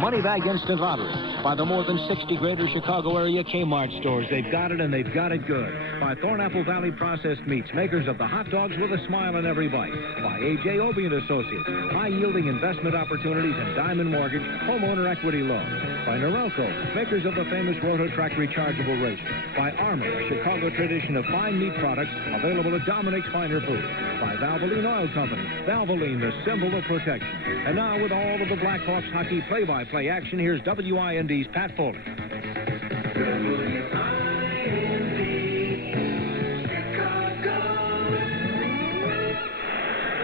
Money Bag Instant Lottery by the more than 60 greater Chicago area Kmart stores. They've got it, and they've got it good. By Thornapple Valley Processed Meats, makers of the hot dogs with a smile on every bite. By A.J. Obey & Associates, high-yielding investment opportunities and Diamond Mortgage homeowner equity loans. By Norelco, makers of the famous Rototrack rechargeable razor. By Armour, a Chicago tradition of fine meat products available at Dominic's Finer Foods. By Valvoline Oil Company, Valvoline, the symbol of protection. And now, with all of the Blackhawks hockey play-by-play action, here's WIND's Pat Foley.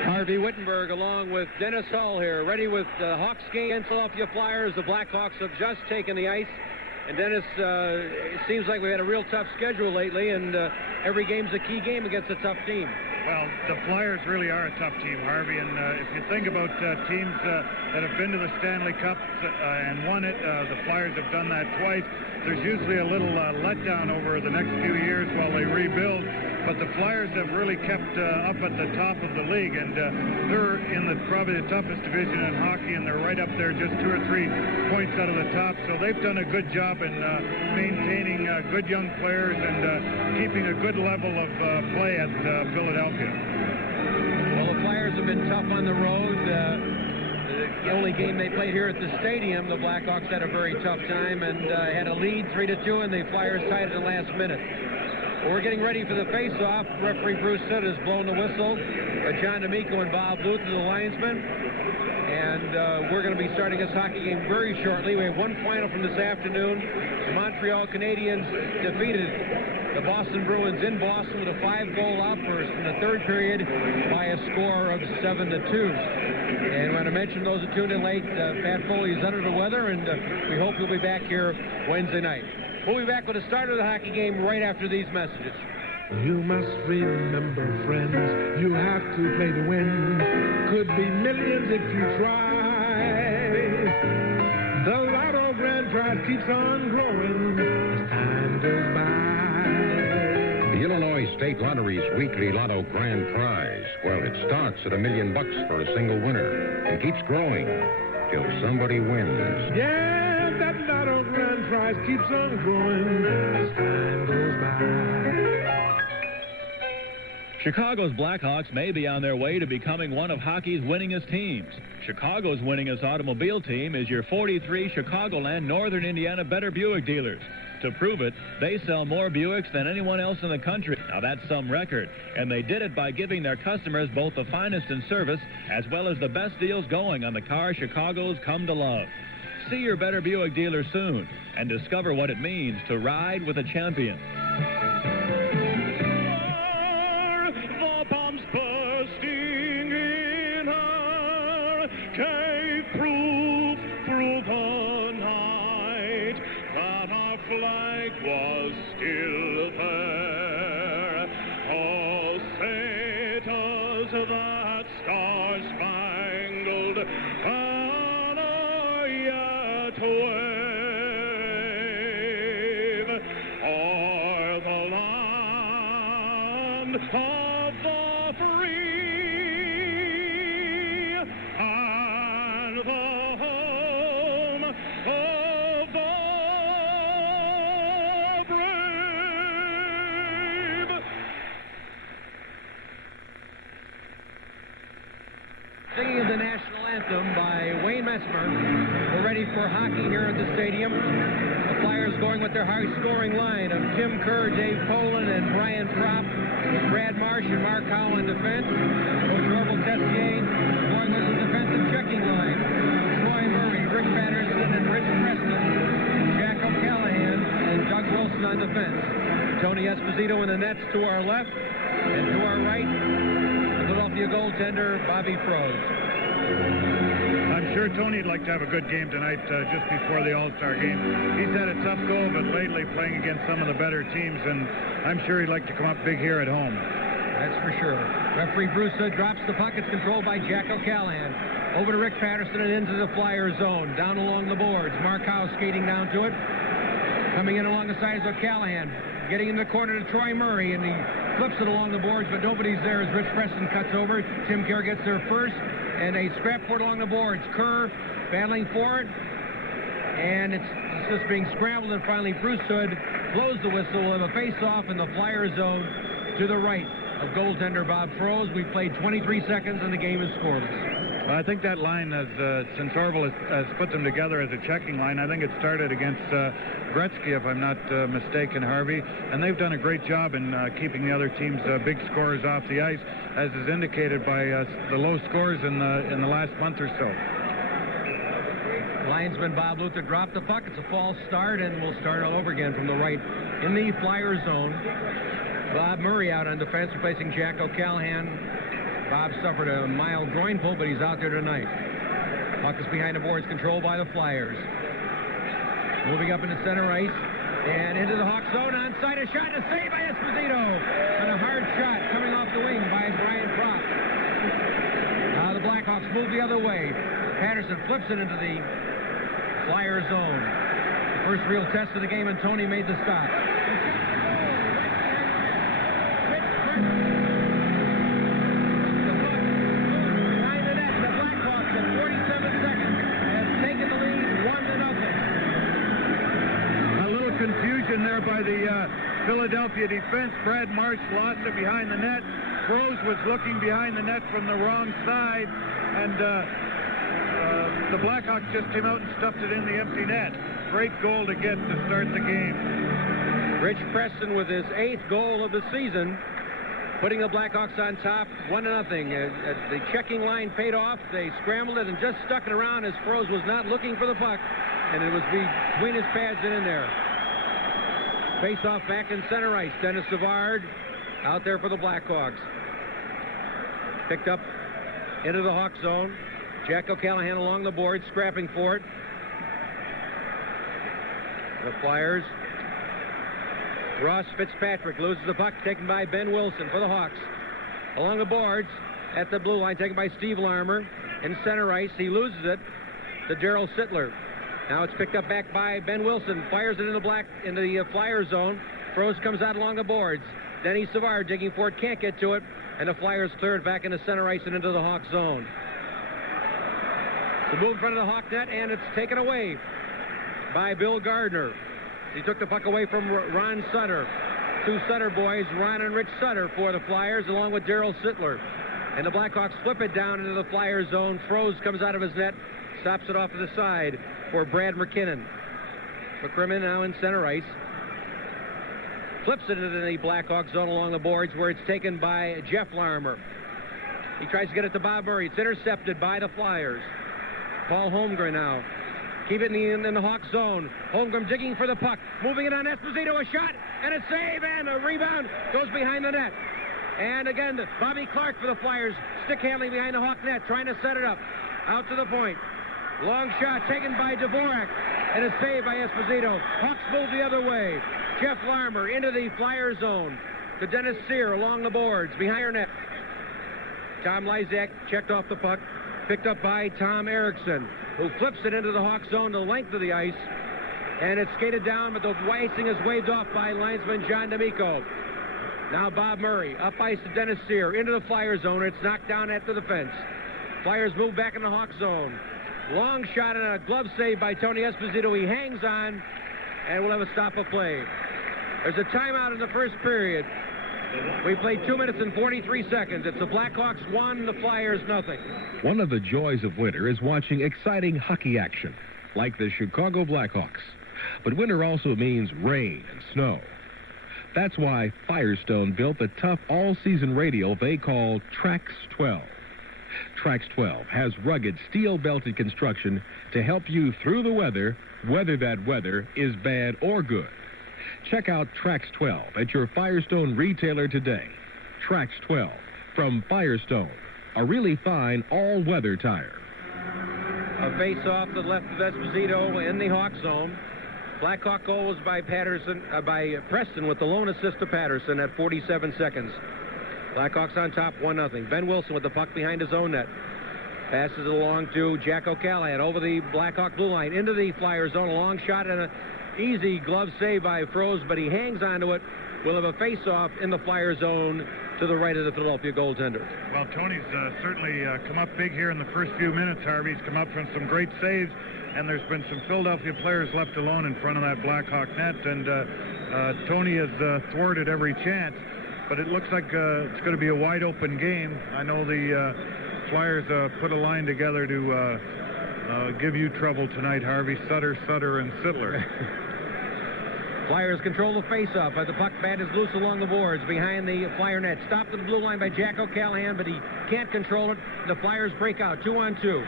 Harvey Wittenberg along with Dennis Hull here, ready with Hawks game. Philadelphia Flyers. The Blackhawks have just taken the ice. And Dennis, it seems like we had a real tough schedule lately, and every game's a key game against a tough team. Well, the Flyers really are a tough team, Harvey, and if you think about teams that have been to the Stanley Cup and won it, the Flyers have done that twice. There's usually a little letdown over the next few years while they rebuild, but the Flyers have really kept up at the top of the league, and they're in probably the toughest division in hockey, and they're right up there just 2 or 3 points out of the top, so they've done a good job in maintaining good young players and keeping a good level of play at Philadelphia. Well, the Flyers have been tough on the road. The only game they played here at the stadium, the Blackhawks had a very tough time and had a lead 3-2, and the Flyers tied it in the last minute. We're getting ready for the face-off. Referee Bruce Sitt has blown the whistle. John D'Amico and Bob Luther, the linesmen. And we're going to be starting this hockey game very shortly. We have one final from this afternoon. The Montreal Canadiens defeated the Boston Bruins in Boston with a 5-goal outburst in the third period by a score of 7-2. And when I mentioned those that tuned in late, Pat Foley is under the weather, and we hope he'll be back here Wednesday night. We'll be back with the start of the hockey game right after these messages. You must remember, friends, you have to play to win. Could be millions if you try. The Lotto Grand Prize keeps on growing as time goes by. The Illinois State Lottery's weekly Lotto Grand Prize. Well, it starts at $1 million for a single winner and keeps growing till somebody wins. Yeah, that Lotto Grand Prize keeps on growing as time goes by. Chicago's Blackhawks may be on their way to becoming one of hockey's winningest teams. Chicago's winningest automobile team is your 43 Chicagoland Northern Indiana Better Buick dealers. To prove it, they sell more Buicks than anyone else in the country. Now that's some record, and they did it by giving their customers both the finest in service as well as the best deals going on the cars Chicago's come to love. See your Better Buick dealer soon and discover what it means to ride with a champion. Through the night that our flag was still there. Oh, say does that star-spangled banner yet wave o'er the land of the free and the home of the brave. Singing of the national anthem by Wayne Messmer. We're ready for hockey here at the stadium. The Flyers going with their high-scoring line of Tim Kerr, Dave Poland, and Brian Propp, with Brad Marsh and Mark Howell in defense. Coach Orville Tessier going with the defensive checking line. Troy Murray, Rick Patterson, and Rich Preston, Jack O'Callahan, and Doug Wilson on defense. Tony Esposito in the nets to our left, and to our right, the Philadelphia goaltender, Bobby Froese. I'm sure Tony'd like to have a good game tonight just before the All-Star game. He's had a tough go of it lately playing against some of the better teams, and I'm sure he'd like to come up big here at home. That's for sure. Referee Bruce drops the puck. It's controlled by Jack O'Callahan. Over to Rick Patterson and into the Flyers zone. Down along the boards. Mark Howe skating down to it. Coming in along the side is O'Callahan. Getting in the corner to Troy Murray, and he flips it along the boards, but nobody's there as Rich Preston cuts over. Tim Kerr gets there first, and a scrap for it along the boards. Kerr battling for it. And it's just being scrambled, and finally Bruce Hood blows the whistle of a face-off in the Flyer zone to the right of goaltender Bob Froese. We played 23 seconds, and the game is scoreless. Well, I think that line, since Orville has put them together as a checking line, I think it started against Gretzky, if I'm not mistaken, Harvey, and they've done a great job in keeping the other team's big scorers off the ice, as is indicated by the low scores in the last month or so. Linesman Bob Luther dropped the puck. It's a false start, and we'll start all over again from the right in the Flyer zone. Bob Murray out on defense, replacing Jack O'Callahan. Bob suffered a mild groin pull, but he's out there tonight. Puck is behind the boards, controlled by the Flyers. Moving up into center ice, and into the Hawk zone, onside, a shot, and a save by Esposito. And a hard shot coming off the wing by Brian Propp. Now the Blackhawks move the other way. Patterson flips it into the Flyer zone. The first real test of the game, and Tony made the stop. Behind the net, the Blackhawks at 47 seconds have taken the lead 1-0. A little confusion there by the Philadelphia defense. Brad Marsh lost it behind the net. Froese was looking behind the net from the wrong side, and the Blackhawks just came out and stuffed it in the empty net. Great goal to get to start the game. Rich Preston with his 8th goal of the season, putting the Blackhawks on top 1-0. The checking line paid off. They scrambled it and just stuck it around as Froese was not looking for the puck, and it was between his pads and in there. Face off back in center ice. Dennis Savard out there for the Blackhawks. Picked up into the Hawk zone. Jack O'Callahan along the board, scrapping for it. The Flyers. Ross Fitzpatrick loses the puck, taken by Ben Wilson for the Hawks. Along the boards, at the blue line, taken by Steve Larmer. In center ice, he loses it to Darryl Sittler. Now it's picked up back by Ben Wilson. Fires it in the Flyer zone. Froese comes out along the boards. Denny Savard digging for it, can't get to it. And the Flyers clear it back into center ice and into the Hawk zone. The move in front of the Hawk net, and it's taken away by Bill Gardner. He took the puck away from Ron Sutter. Two Sutter boys, Ron and Rich Sutter, for the Flyers, along with Darryl Sittler. And the Blackhawks flip it down into the Flyer zone. Froese comes out of his net, stops it off to the side for Brad McKinnon. McCrimmon now in center ice. Flips it into the Blackhawks zone along the boards, where it's taken by Jeff Larmer. He tries to get it to Bob Murray. It's intercepted by the Flyers. Paul Holmgren now. Keep it in the Hawk zone. Holmgren digging for the puck. Moving it on Esposito. A shot and a save, and a rebound goes behind the net. And again, Bobby Clark for the Flyers. Stick handling behind the Hawk net, trying to set it up. Out to the point. Long shot taken by Dvorak. And a save by Esposito. Hawks move the other way. Jeff Larmer into the Flyer zone. To Dennis Sear along the boards. Behind her net. Tom Lysak checked off the puck. Picked up by Tom Erickson, who flips it into the Hawk zone the length of the ice. And it's skated down, but the icing is waved off by linesman John D'Amico. Now Bob Murray, up ice to Dennis Sear, into the Flyer zone. It's knocked down after the fence. Flyers move back in the Hawk zone. Long shot and a glove save by Tony Esposito. He hangs on, and we'll have a stop of play. There's a timeout in the first period. We played 2 minutes and 43 seconds. It's the Blackhawks 1, the Flyers nothing. One of the joys of winter is watching exciting hockey action, like the Chicago Blackhawks. But winter also means rain and snow. That's why Firestone built the tough all-season radial they call Trax 12. Trax 12 has rugged steel-belted construction to help you through the weather, whether that weather is bad or good. Check out Trax 12 at your Firestone retailer today. Trax 12 from Firestone, a really fine all-weather tire. A face-off to the left of Esposito in the Hawk zone. Blackhawk goal was by Preston with the lone assist to Patterson at 47 seconds. Blackhawks on top 1-0. Ben Wilson with the puck behind his own net. Passes it along to Jack O'Callahan over the Blackhawk blue line into the Flyer zone. A long shot and an easy glove save by Froese, but he hangs onto it. We'll have a face-off in the Flyer zone to the right of the Philadelphia goaltender. Well, Tony's certainly come up big here in the first few minutes, Harvey. He's come up from some great saves. and there's been some Philadelphia players left alone in front of that Blackhawk net, and Tony has thwarted every chance. But it looks like it's going to be a wide-open game. I know the Flyers put a line together to give you trouble tonight, Harvey. Sutter, and Sittler. Flyers control the face-off, but the puck bat is loose along the boards behind the Flyer net. Stopped at the blue line by Jack O'Callahan, but he can't control it. The Flyers break out 2-on-2.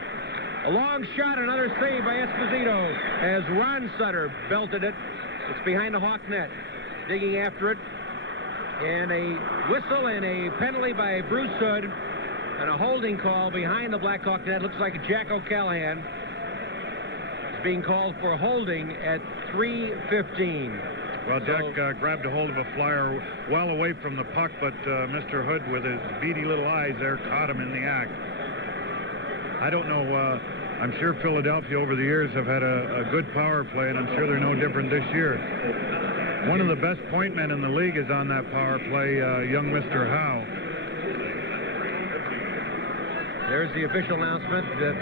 A long shot, another save by Esposito as Ron Sutter belted it. It's behind the Hawk net. Digging after it. And a whistle and a penalty by Bruce Hood. And a holding call behind the Blackhawk net. Looks like Jack O'Callahan is being called for holding at 3:15. Well, Jack grabbed a hold of a Flyer well away from the puck, but Mr. Hood, with his beady little eyes there, caught him in the act. I don't know. I'm sure Philadelphia over the years have had a good power play, and I'm sure they're no different this year. One of the best point men in the league is on that power play, young Mr. Howe. There's the official announcement that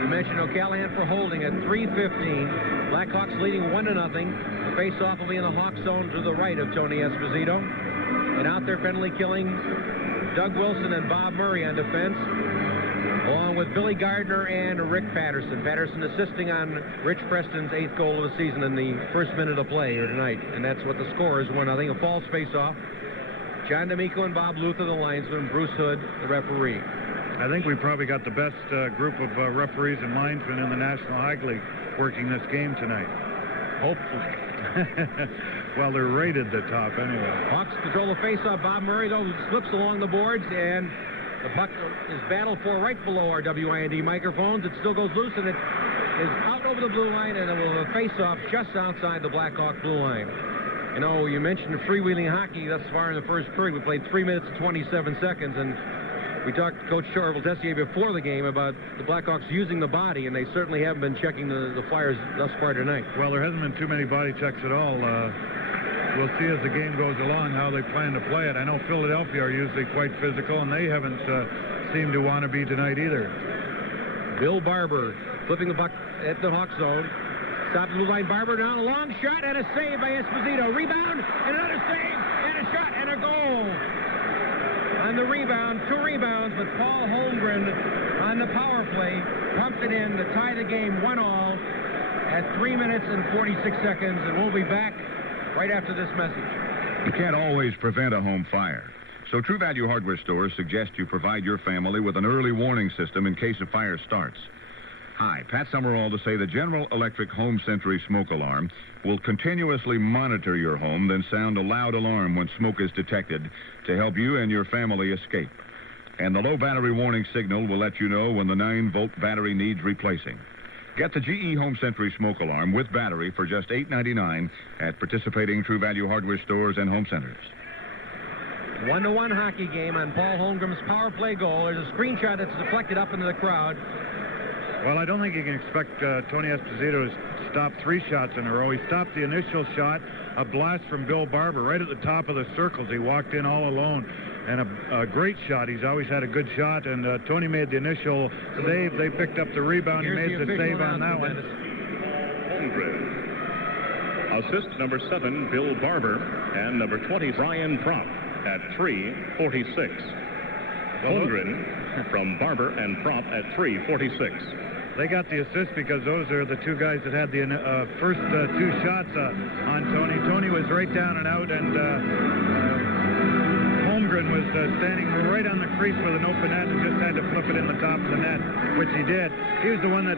we mentioned O'Callahan for holding at 3:15. Blackhawks leading 1-0. The face-off will be in the Hawk zone to the right of Tony Esposito. And out there penalty killing Doug Wilson and Bob Murray on defense, along with Billy Gardner and Rick Patterson. Patterson assisting on Rich Preston's 8th goal of the season in the first minute of play here tonight. And that's what the score is, 1-0. A false face-off. John D'Amico and Bob Luther, the linesman. Bruce Hood, the referee. I think we probably got the best group of referees and linesmen in the National Hockey League working this game tonight. Hopefully. Well, they're rated the top anyway. Hawks control the face-off. Bob Murray, though, slips along the boards, and the puck is battled for right below our WIND microphones. It still goes loose, and it is out over the blue line, and it will have a face-off just outside the Blackhawk blue line. You know, you mentioned freewheeling hockey thus far in the first period. We played 3 minutes and 27 seconds, and we talked to Coach Charles Tessier before the game about the Blackhawks using the body, and they certainly haven't been checking the Flyers thus far tonight. Well, there hasn't been too many body checks at all. We'll see as the game goes along how they plan to play it. I know Philadelphia are usually quite physical, and they haven't seemed to want to be tonight either. Bill Barber flipping the puck at the Hawk zone. Stops the blue line. Barber down. A long shot and a save by Esposito. Rebound and another save and a shot and a goal. On the rebound, 2 rebounds, but Paul Holmgren on the power play pumped it in to tie the game 1-1 at 3 minutes and 46 seconds, and we'll be back right after this message. You can't always prevent a home fire, so True Value Hardware stores suggest you provide your family with an early warning system in case a fire starts. Hi, Pat Summerall to say the General Electric Home Sentry smoke alarm will continuously monitor your home, then sound a loud alarm when smoke is detected to help you and your family escape. And the low battery warning signal will let you know when the 9-volt battery needs replacing. Get the GE Home Sentry smoke alarm with battery for just $8.99 at participating True Value Hardware stores and home centers. 1-1 hockey game on Paul Holmgren's power play goal. There's a screenshot that's deflected up into the crowd. Well, I don't think you can expect Tony Esposito to stop 3 shots in a row. He stopped the initial shot, a blast from Bill Barber right at the top of the circles. He walked in all alone, and a great shot. He's always had a good shot, and Tony made the initial save. They picked up the rebound. He made the save on that one. Holmgren. Assist number 7, Bill Barber, and number 20, Brian Propp at 3:46. Holmgren from Barber and Propp at 3:46. They got the assist because those are the 2 guys that had the first 2 shots on Tony. Tony was right down and out, and Holmgren was standing right on the crease with an open net and just had to flip it in the top of the net, which he did. He was the one that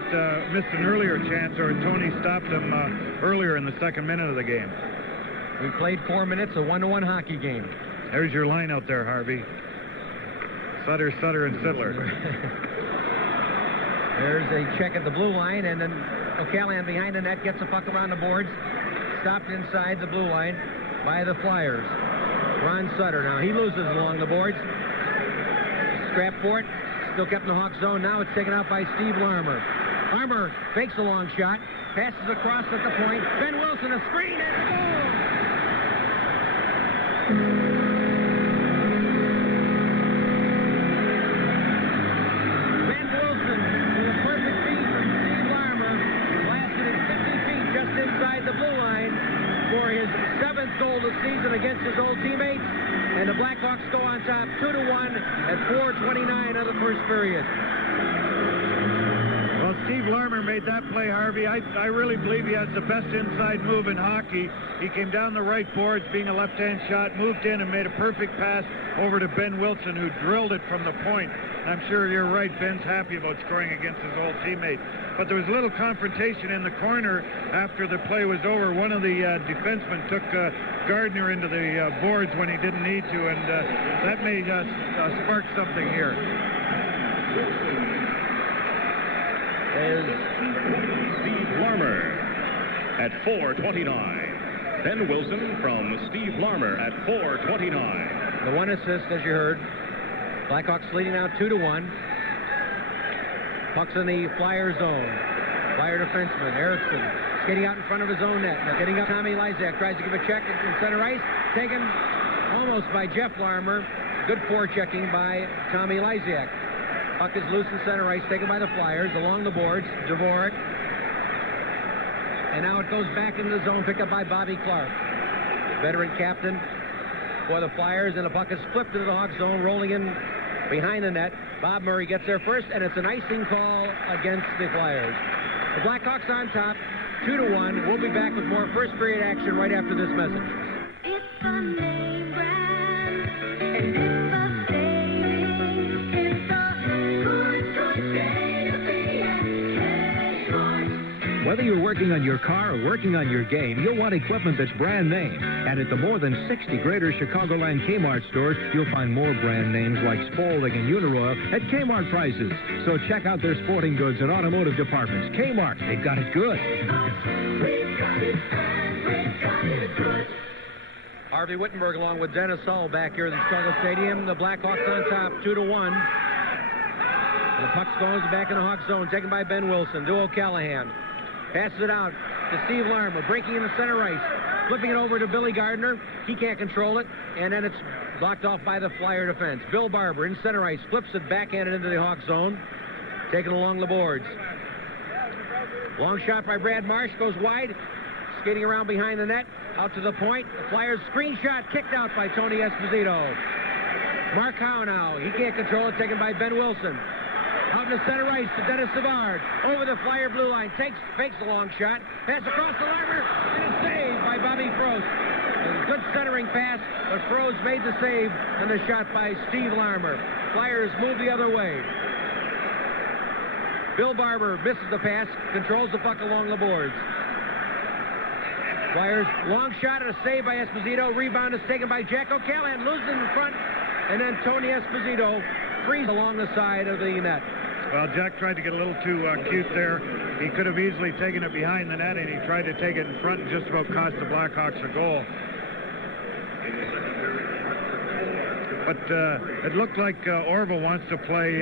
missed an earlier chance, or Tony stopped him earlier in the 2nd minute of the game. We played 4 minutes, a 1-1 hockey game. There's your line out there, Harvey. Sutter, and Sittler. There's a check at the blue line, and then O'Callahan behind the net gets a puck around the boards. Stopped inside the blue line by the Flyers. Ron Sutter now. He loses along the boards. Scrap for it. Still kept in the Hawk zone. Now it's taken out by Steve Larmer. Larmer fakes a long shot. Passes across at the point. Ben Wilson, a screen, and a goal! goal of the season against his old teammates, and the Blackhawks go on top 2-1 at 4:29 of the first period. Well, Steve Larmer made that play, Harvey. I really believe he has the best inside move in hockey. He came down the right boards, being a left-hand shot, moved in and made a perfect pass over to Ben Wilson, who drilled it from the point. I'm sure you're right. Ben's happy about scoring against his old teammate. But there was a little confrontation in the corner after the play was over. One of the defensemen took Gardner into the boards when he didn't need to, and that may spark something here. Is Steve Larmer at 4:29. Ben Wilson from Steve Larmer at 4:29. The one assist, as you heard. Blackhawks leading now 2-1. Puck's in the Flyer zone. Flyer defenseman, Erickson, skating out in front of his own net. Now getting up, Tommy Lysak tries to give a check in center ice. Taken almost by Jeff Larmer. Good forechecking by Tommy Lysak. Puck is loose in center ice, taken by the Flyers. Along the boards, Dvorak. And now it goes back into the zone, picked up by Bobby Clark. Veteran captain for the Flyers, and the puck is flipped into the Hawk zone, rolling in behind the net. Bob Murray gets there first, and it's an icing call against the Flyers. The Blackhawks on top, 2-1. We'll be back with more first period action right after this message. It's the name brand, and it's the savings. It's the good choice day to be at K-Mart. Whether you're working on your car or working on your game, you'll want equipment that's brand name. And at the more than 60 greater Chicagoland Kmart stores, you'll find more brand names like Spalding and Uniroyal at Kmart prices. So check out their sporting goods and automotive departments. Kmart, they've got it good. We've got it and we've got it good. Harvey Wittenberg along with Dennis Hull back here at the Chicago Stadium. The Blackhawks on top, 2-1. And the puck goes back in the Hawk zone, taken by Ben Wilson. To O'Callahan. Passes it out to Steve Larmer, breaking in the center ice. Flipping it over to Billy Gardner. He can't control it, and then it's blocked off by the Flyer defense. Bill Barber in center ice, flips it backhanded into the Hawk zone. Taken along the boards. Long shot by Brad Marsh, goes wide. Skating around behind the net, out to the point. The Flyers screen shot, kicked out by Tony Esposito. Mark Howe now, he can't control it, taken by Ben Wilson. Out in the center ice to Dennis Savard. Over the Flyer blue line. Fakes a long shot. Pass across the Larmer. And it's saved by Bobby Frost. A good centering pass, but Frost made the save on the shot by Steve Larmer. Flyers move the other way. Bill Barber misses the pass. Controls the puck along the boards. Flyers, long shot and a save by Esposito. Rebound is taken by Jack O'Callahan. Loses in front. And then Tony Esposito frees along the side of the net. Well, Jack tried to get a little too cute there. He could have easily taken it behind the net, and he tried to take it in front and just about cost the Blackhawks a goal. But it looked like Orville wants to play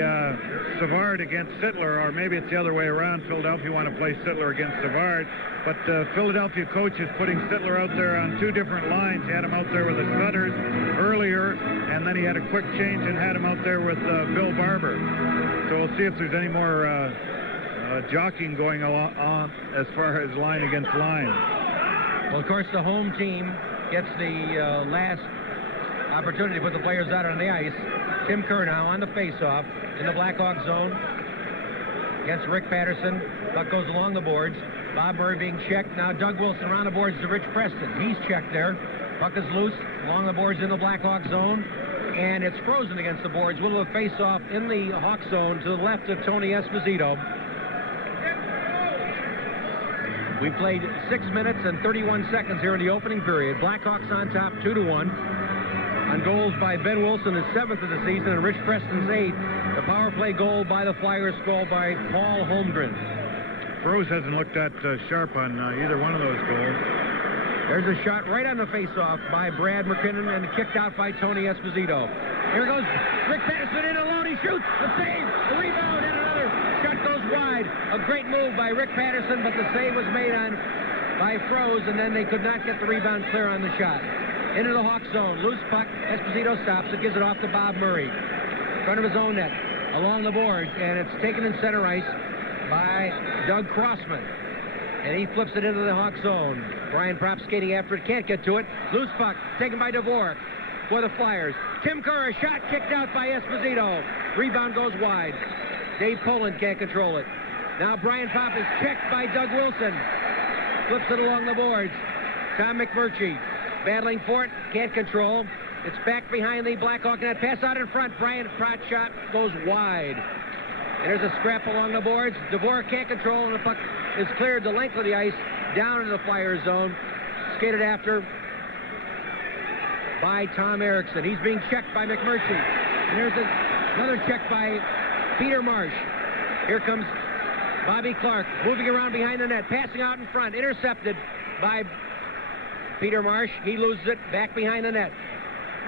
Savard against Sittler, or maybe it's the other way around. Philadelphia want to play Sittler against Savard. But Philadelphia coach is putting Sittler out there on two different lines. He had him out there with the Stutters earlier, and then he had a quick change and had him out there with Bill Barber. So we'll see if there's any more jockeying going on as far as line against line. Well, of course, the home team gets the last opportunity to put the players out on the ice. Tim Kerr now on the faceoff in the Blackhawk zone against Rick Patterson. Puck goes along the boards. Bob Murray being checked. Now Doug Wilson around the boards to Rich Preston. He's checked there. Puck is loose along the boards in the Blackhawk zone. And it's frozen against the boards. We'll have a face-off in the Hawk zone to the left of Tony Esposito. We played 6 minutes and 31 seconds here in the opening period. Blackhawks on top, 2-1. On goals by Ben Wilson, his 7th of the season, and Rich Preston's 8th. The power play goal by the Flyers, goal by Paul Holmgren. Rose hasn't looked that sharp on either one of those goals. There's a shot right on the face-off by Brad McKinnon and kicked out by Tony Esposito. Here goes Rick Patterson in alone. He shoots. The save. The rebound. And another shot goes wide. A great move by Rick Patterson, but the save was made on by Froze, and then they could not get the rebound clear on the shot. Into the Hawk zone. Loose puck. Esposito stops it. Gives it off to Bob Murray. In front of his own net. Along the boards. And it's taken in center ice by Doug Crossman. And he flips it into the Hawk zone. Brian Propp skating after it, can't get to it. Loose puck, taken by Dvorak for the Flyers. Tim Kerr, a shot kicked out by Esposito. Rebound goes wide. Dave Poland can't control it. Now Brian Propp is checked by Doug Wilson. Flips it along the boards. Tom McMurtry battling for it, can't control. It's back behind the Blackhawk net. Pass out in front. Brian Propp shot goes wide. And there's a scrap along the boards. Dvorak can't control, and the puck is cleared the length of the ice down into the Flyers zone. Skated after by Tom Erickson. He's being checked by McMurtry. And there's another check by Peter Marsh. Here comes Bobby Clark moving around behind the net, passing out in front, intercepted by Peter Marsh. He loses it back behind the net.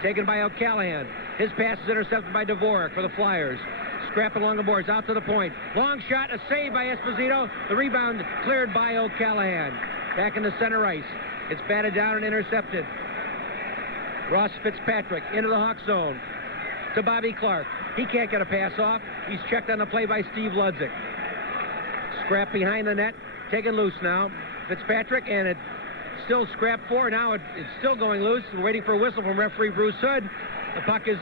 Taken by O'Callahan. His pass is intercepted by Dvorak for the Flyers. Scrap along the boards, out to the point. Long shot, a save by Esposito. The rebound cleared by O'Callahan. Back in the center ice. It's batted down and intercepted. Ross Fitzpatrick into the Hawk zone to Bobby Clark. He can't get a pass off. He's checked on the play by Steve Ludzik. Scrap behind the net, taken loose now. Fitzpatrick, and it's still scrap 4. Now it's still going loose. We're waiting for a whistle from referee Bruce Hood. The puck is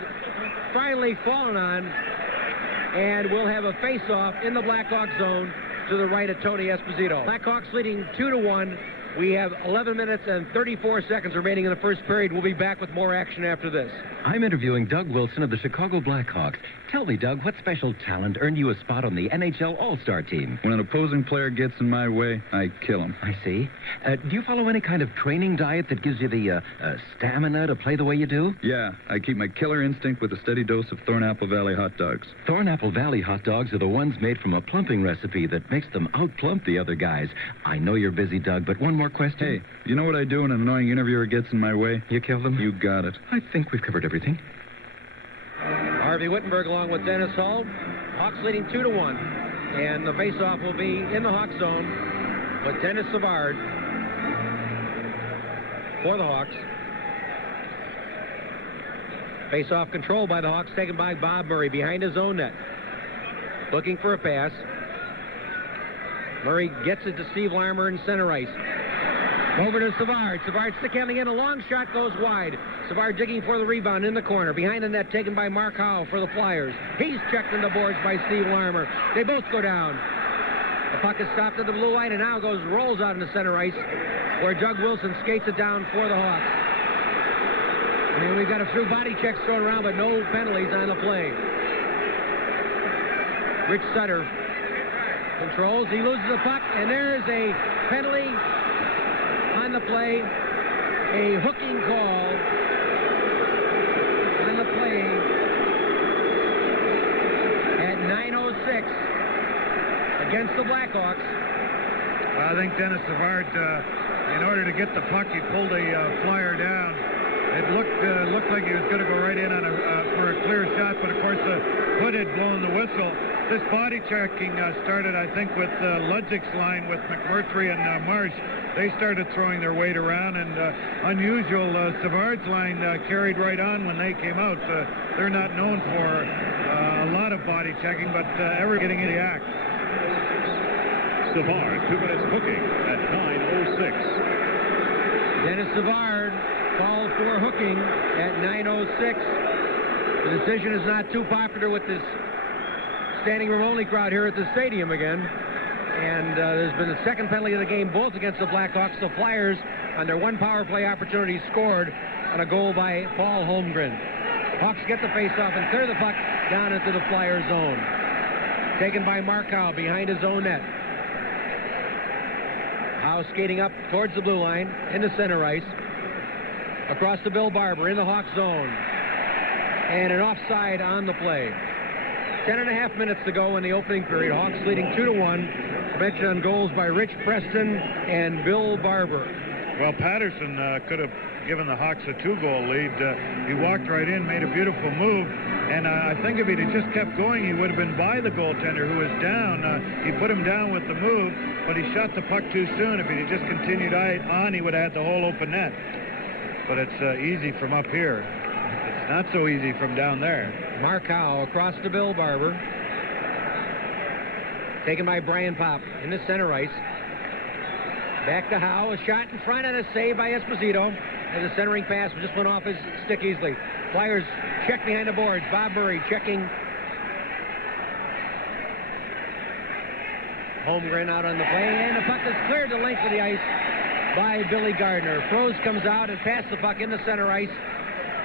finally fallen on, and we'll have a face-off in the Blackhawk zone to the right of Tony Esposito. Blackhawks leading 2-1. We have 11 minutes and 34 seconds remaining in the first period. We'll be back with more action after this. I'm interviewing Doug Wilson of the Chicago Blackhawks. Tell me, Doug, what special talent earned you a spot on the NHL All-Star team? When an opposing player gets in my way, I kill him. I see. Do you follow any kind of training diet that gives you the stamina to play the way you do? Yeah, I keep my killer instinct with a steady dose of Thornapple Valley hot dogs. Thornapple Valley hot dogs are the ones made from a plumping recipe that makes them out-plump the other guys. I know you're busy, Doug, but one more question. Hey, you know what I do when an annoying interviewer gets in my way? You kill them? You got it. I think we've covered everything. Harvey Wittenberg along with Dennis Hull. Hawks leading 2-1. And the faceoff will be in the Hawk zone with Dennis Savard for the Hawks. Faceoff controlled by the Hawks, taken by Bob Murray behind his own net. Looking for a pass. Murray gets it to Steve Larmer in center ice. Over to Savard. Savard stick handling in. A long shot goes wide. Savard digging for the rebound in the corner. Behind the net, taken by Mark Howe for the Flyers. He's checked in the boards by Steve Larmer. They both go down. The puck is stopped at the blue line and now rolls out into center ice where Doug Wilson skates it down for the Hawks. And we've got a few body checks thrown around, but no penalties on the play. Rich Sutter controls. He loses the puck, and there's a penalty on the play. A hooking call on the play at 9:06 against the Blackhawks. I think Dennis Savard, in order to get the puck, he pulled a Flyer down. It looked like he was going to go right in on for a clear shot, but of course the Hood had blown the whistle. This body checking started, I think, with Ludzik's line with McMurtry and Marsh. They started throwing their weight around, and unusual, Savard's line carried right on when they came out. They're not known for a lot of body checking, but ever getting in the act. Savard, 2 minutes hooking at 9:06. Dennis Savard called for hooking at 9:06. The decision is not too popular with this standing room only crowd here at the stadium again. And there's been the second penalty of the game, both against the Blackhawks. The Flyers, on their one power play opportunity, scored on a goal by Paul Holmgren. Hawks get the face-off and clear the puck down into the Flyers zone. Taken by Mark Howe behind his own net. Howe skating up towards the blue line into center ice. Across to Bill Barber in the Hawks zone. And an offside on the play. 10.5 minutes to go in the opening period. Hawks leading 2-1. Mentioned on goals by Rich Preston and Bill Barber. Well, Patterson could have given the Hawks a 2-goal lead. He walked right in, made a beautiful move, and I think if he'd have just kept going, he would have been by the goaltender who was down. He put him down with the move, but he shot the puck too soon. If he'd just continued on, he would have had the whole open net. But it's easy from up here. It's not so easy from down there. Mark Howe across to Bill Barber. Taken by Brian Popp in the center ice. Back to Howe. A shot in front and a save by Esposito. And the centering pass just went off his stick easily. Flyers check behind the boards. Bob Murray checking. Holmgren out on the play. And the puck is cleared the length of the ice by Billy Gardner. Froze comes out and passes the puck into center ice,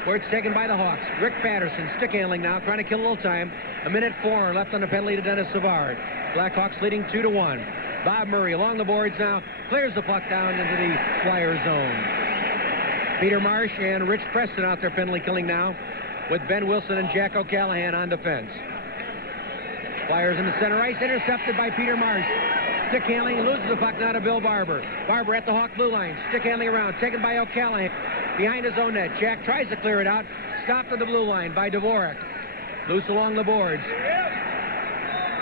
where it's taken by the Hawks. Rick Patterson, stick handling now, trying to kill a little time. 1:04 left on the penalty to Dennis Savard. Blackhawks leading 2-1. Bob Murray along the boards now, clears the puck down into the Flyer zone. Peter Marsh and Rich Preston out there penalty killing now, with Ben Wilson and Jack O'Callahan on defense. Flyers in the center ice, intercepted by Peter Marsh. Stick handling, loses the puck now to Bill Barber. Barber at the Hawk blue line, stick handling around, taken by O'Callahan. Behind his own net, Jack tries to clear it out, stopped at the blue line by Dvorak. Loose along the boards.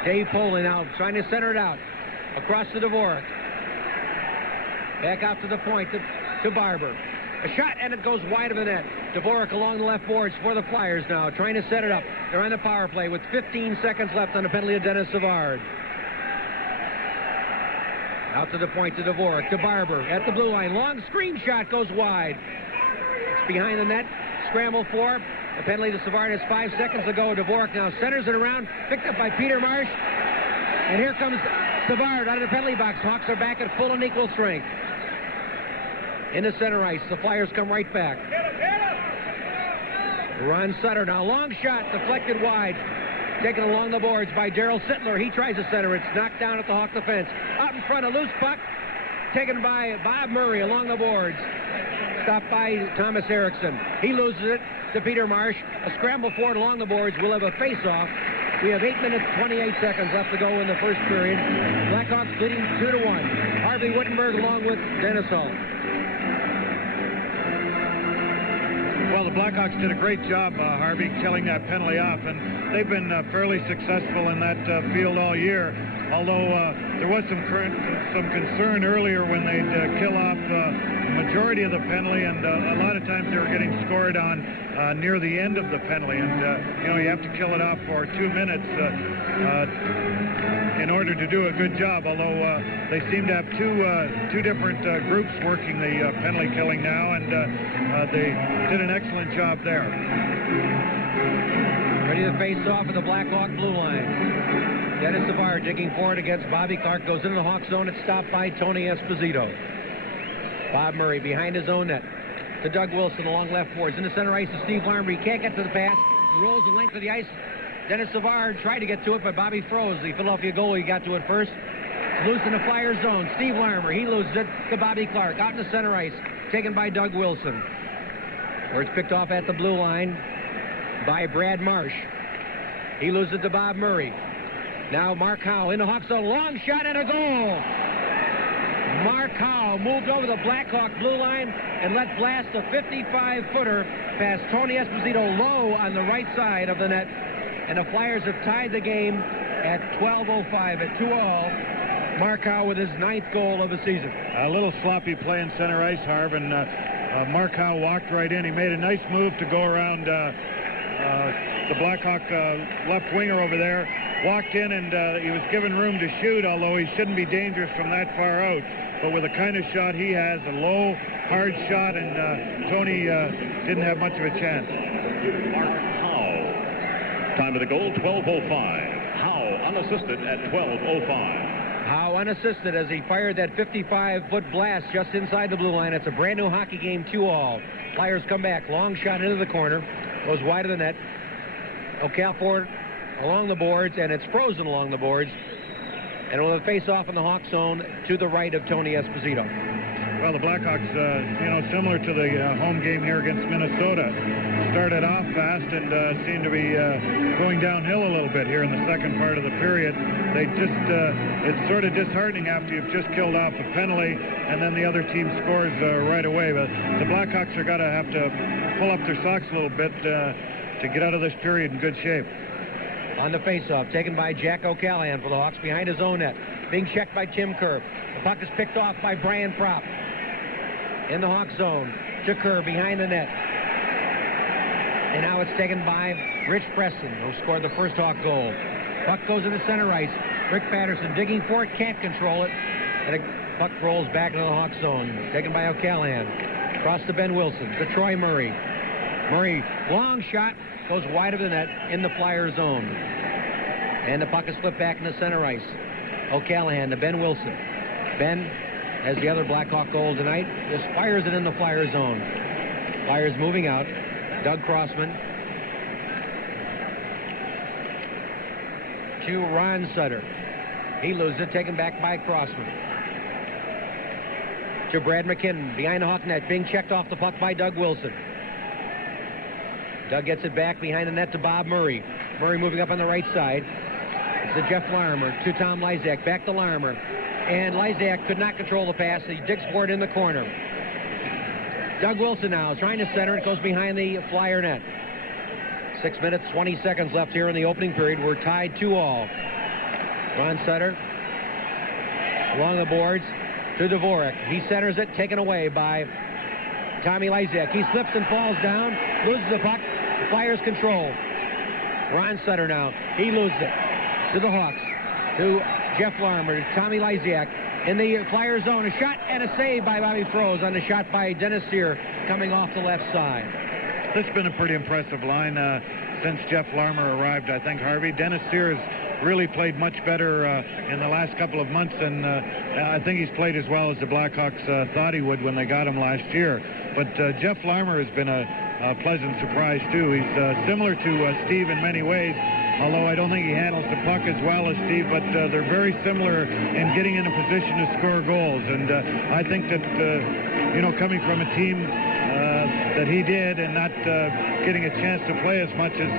Dave Poling now trying to center it out. Across to Dvorak. Back out to the point to Barber. A shot, and it goes wide of the net. Dvorak along the left boards for the Flyers now, trying to set it up. They're on the power play with 15 seconds left on the penalty of Dennis Savard. Out to the point to Dvorak, to Barber, at the blue line. Long screen shot goes wide. It's behind the net. Scramble for the penalty to Savard is 5 seconds ago. Dvorak now centers it around, picked up by Peter Marsh. And here comes Savard out of the penalty box. Hawks are back at full and equal strength. In the center ice, the Flyers come right back. Ron Sutter now, long shot, deflected wide. Taken along the boards by Darryl Sittler. He tries to center. It's knocked down at the Hawk defense. Out in front, a loose puck. Taken by Bob Murray along the boards. Stopped by Thomas Erickson. He loses it to Peter Marsh. A scramble forward along the boards. We'll have a face-off. We have 8 minutes, 28 seconds left to go in the first period. Blackhawks leading 2-1. Harvey Wittenberg along with Dennis Hull. Well, the Blackhawks did a great job, Harvey, killing that penalty off, and they've been fairly successful in that field all year. Although there was some concern earlier when they'd kill off the majority of the penalty, and a lot of times they were getting scored on near the end of the penalty, and you have to kill it off for 2 minutes in order to do a good job. Although they seem to have two different groups working the penalty killing now, and they did an excellent job there. Ready to face off at the Blackhawk blue line. Dennis Savard digging forward against Bobby Clark. Goes into the Hawk zone. It's stopped by Tony Esposito. Bob Murray behind his own net to Doug Wilson along left boards. In the center ice to Steve Larmer. He can't get to the pass. He rolls the length of the ice. Dennis Savard tried to get to it, but Bobby froze. The Philadelphia goalie got to it first. Loose in the Flyers zone. Steve Larmer. He loses it to Bobby Clark. Out in the center ice. Taken by Doug Wilson. Where it's picked off at the blue line by Brad Marsh. He loses it to Bob Murray. Now Mark Howe in the Hawks zone. Long shot and a goal. Mark Howe moved over the Blackhawk blue line and let blast a 55-footer past Tony Esposito low on the right side of the net. And the Flyers have tied the game at 12:05 at 2-all. Mark Howe with his 9th goal of the season. A little sloppy play in center ice, Harv, and Mark Howe walked right in. He made a nice move to go around the Blackhawk left winger over there. Walked in, and he was given room to shoot, although he shouldn't be dangerous from that far out. But with the kind of shot he has, a low, hard shot, and Tony didn't have much of a chance. Mark Howe. Time of the goal, 12:05. Howe unassisted at 12:05. Howe unassisted as he fired that 55-foot blast just inside the blue line. It's a brand new hockey game, 2-all. Flyers come back. Long shot into the corner. Goes wide of the net. Okafor along the boards, and it's frozen along the boards. And we'll face off in the Hawk zone to the right of Tony Esposito. Well, the Blackhawks, similar to the home game here against Minnesota, started off fast and seemed to be going downhill a little bit here in the second part of the period. They just, it's sort of disheartening after you've just killed off a penalty and then the other team scores right away. But the Blackhawks are going to have to pull up their socks a little bit to get out of this period in good shape. On the faceoff, taken by Jack O'Callahan for the Hawks behind his own net. Being checked by Tim Kerr. The puck is picked off by Brian Propp. In the Hawk zone, to Kerr behind the net. And now it's taken by Rich Preston, who scored the first Hawk goal. Puck goes into center ice. Rick Patterson digging for it, can't control it. And puck rolls back into the Hawk zone. Taken by O'Callahan. Across to Ben Wilson. To Troy Murray. Murray, long shot, goes wide of the net in the Flyer zone. And the puck is flipped back into center ice. O'Callahan to Ben Wilson. Ben has the other Blackhawk goal tonight. Just fires it in the Flyer zone. Flyers moving out. Doug Crossman to Ron Sutter. He loses it, taken back by Crossman. To Brad McKinnon, behind the Hawk net, being checked off the puck by Doug Wilson. Doug gets it back behind the net to Bob Murray. Murray moving up on the right side. It's to Jeff Larmer, to Tom Lysak, back to Larmer. And Lysak could not control the pass. He digs for it in the corner. Doug Wilson now trying to center it, goes behind the Flyer net. 6 minutes, 20 seconds left here in the opening period. We're tied 2-2. Ron Sutter along the boards to Dvorak. He centers it, taken away by Tommy Lysak. He slips and falls down, loses the puck. The Flyers control. Ron Sutter now. He loses it to the Hawks. To Jeff Larmer, to Tommy Lysak. In the Flyer zone, a shot and a save by Bobby Froese on the shot by Dennis Sear coming off the left side. This has been a pretty impressive line since Jeff Larmer arrived, I think, Harvey. Dennis Sear has really played much better in the last couple of months, and I think he's played as well as the Blackhawks thought he would when they got him last year. But Jeff Larmer has been a pleasant surprise, too. He's similar to Steve in many ways, although I don't think he handles the puck as well as Steve, but they're very similar in getting in a position to score goals. And I think that, coming from a team that he did and not getting a chance to play as much as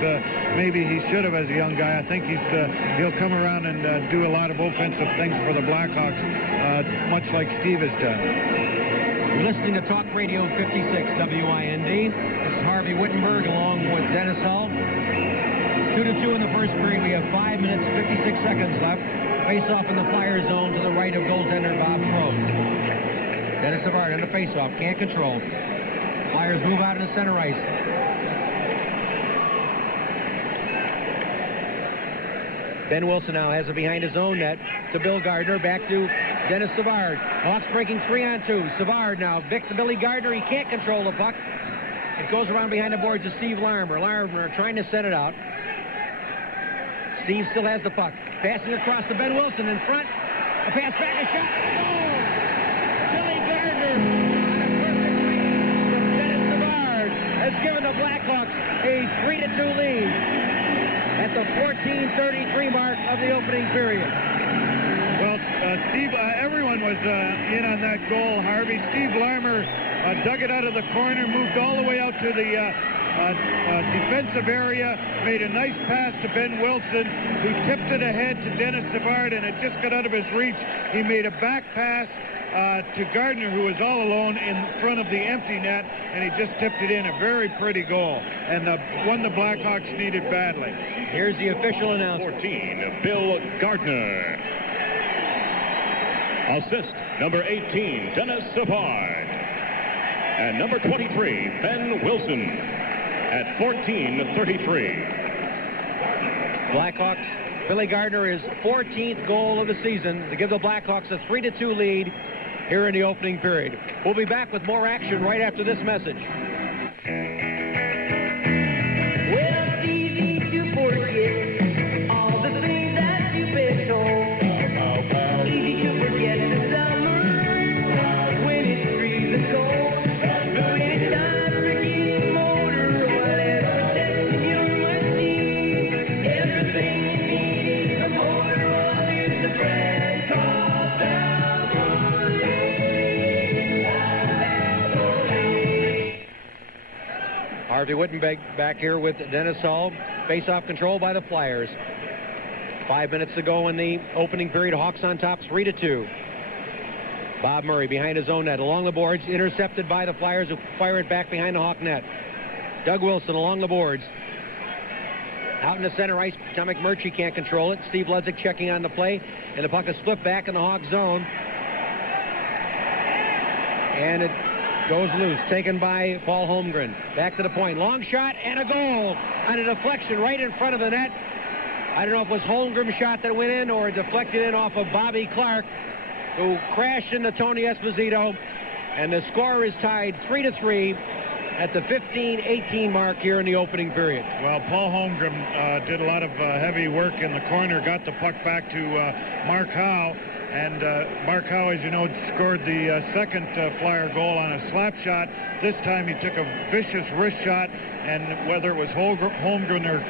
maybe he should have as a young guy, I think he'll come around and do a lot of offensive things for the Blackhawks, much like Steve has done. You're listening to Talk Radio 56 WIND. This is Harvey Wittenberg along with Dennis Hull. 2-2 in the first period. We have 5 minutes, 56 seconds left. Face-off in the Flyer zone to the right of goaltender Bob Froese. Dennis Savard on the face-off, can't control. Flyers move out in the center ice. Ben Wilson now has it behind his own net to Bill Gardner, back to Dennis Savard. Hawks breaking 3-on-2. Savard now, Vic to Billy Gardner. He can't control the puck. It goes around behind the boards to Steve Larmer. Larmer trying to send it out. Steve still has the puck. Passing across to Ben Wilson in front. A pass back, a shot. Oh! Billy Gardner on a perfect read from Dennis Savard has given the Blackhawks a 3-2 lead at the 14:33 mark of the opening period. Well, Steve, everyone was in on that goal, Harvey. Steve Larmer dug it out of the corner, moved all the way out to the defensive area, made a nice pass to Ben Wilson, who tipped it ahead to Dennis Savard, and it just got out of his reach. He made a back pass to Gardner, who was all alone in front of the empty net, and he just tipped it in. A very pretty goal, and one the Blackhawks needed badly. Here's the official announcement. 14, Bill Gardner. Assist, number 18, Dennis Savard. And number 23, Ben Wilson. At 14:33. Blackhawks, Billy Gardner, his 14th goal of the season to give the Blackhawks a 3-2 lead here in the opening period. We'll be back with more action right after this message. Well, it's easy to forget all the things that you've been told. Easy to forget the summer when it's freezing cold. But when it's time for getting motor oil and protecting your machine, everything you need is a motor oil. It's the brand called Valvoline. Harvey Wittenberg back here with Dennis Hull. Face-off control by the Flyers. 5 minutes to go in the opening period. Hawks on top, 3-2. Bob Murray behind his own net, along the boards, intercepted by the Flyers, who fire it back behind the Hawk net. Doug Wilson along the boards. Out in the center ice, Tom McMurtry can't control it. Steve Ludzik checking on the play, and the puck is flipped back in the Hawk zone. And it goes loose, taken by Paul Holmgren. Back to the point, long shot, and a goal on a deflection right in front of the net. I don't know if it was Holmgren's shot that went in or deflected in off of Bobby Clark. who crashed into Tony Esposito, and the score is tied 3-3 at the 15-18 mark here in the opening period. Well, Paul Holmgren did a lot of heavy work in the corner, got the puck back to Mark Howe, and Mark Howe, as you know, scored the second Flyer goal on a slap shot. This time he took a vicious wrist shot, and whether it was Holmgren or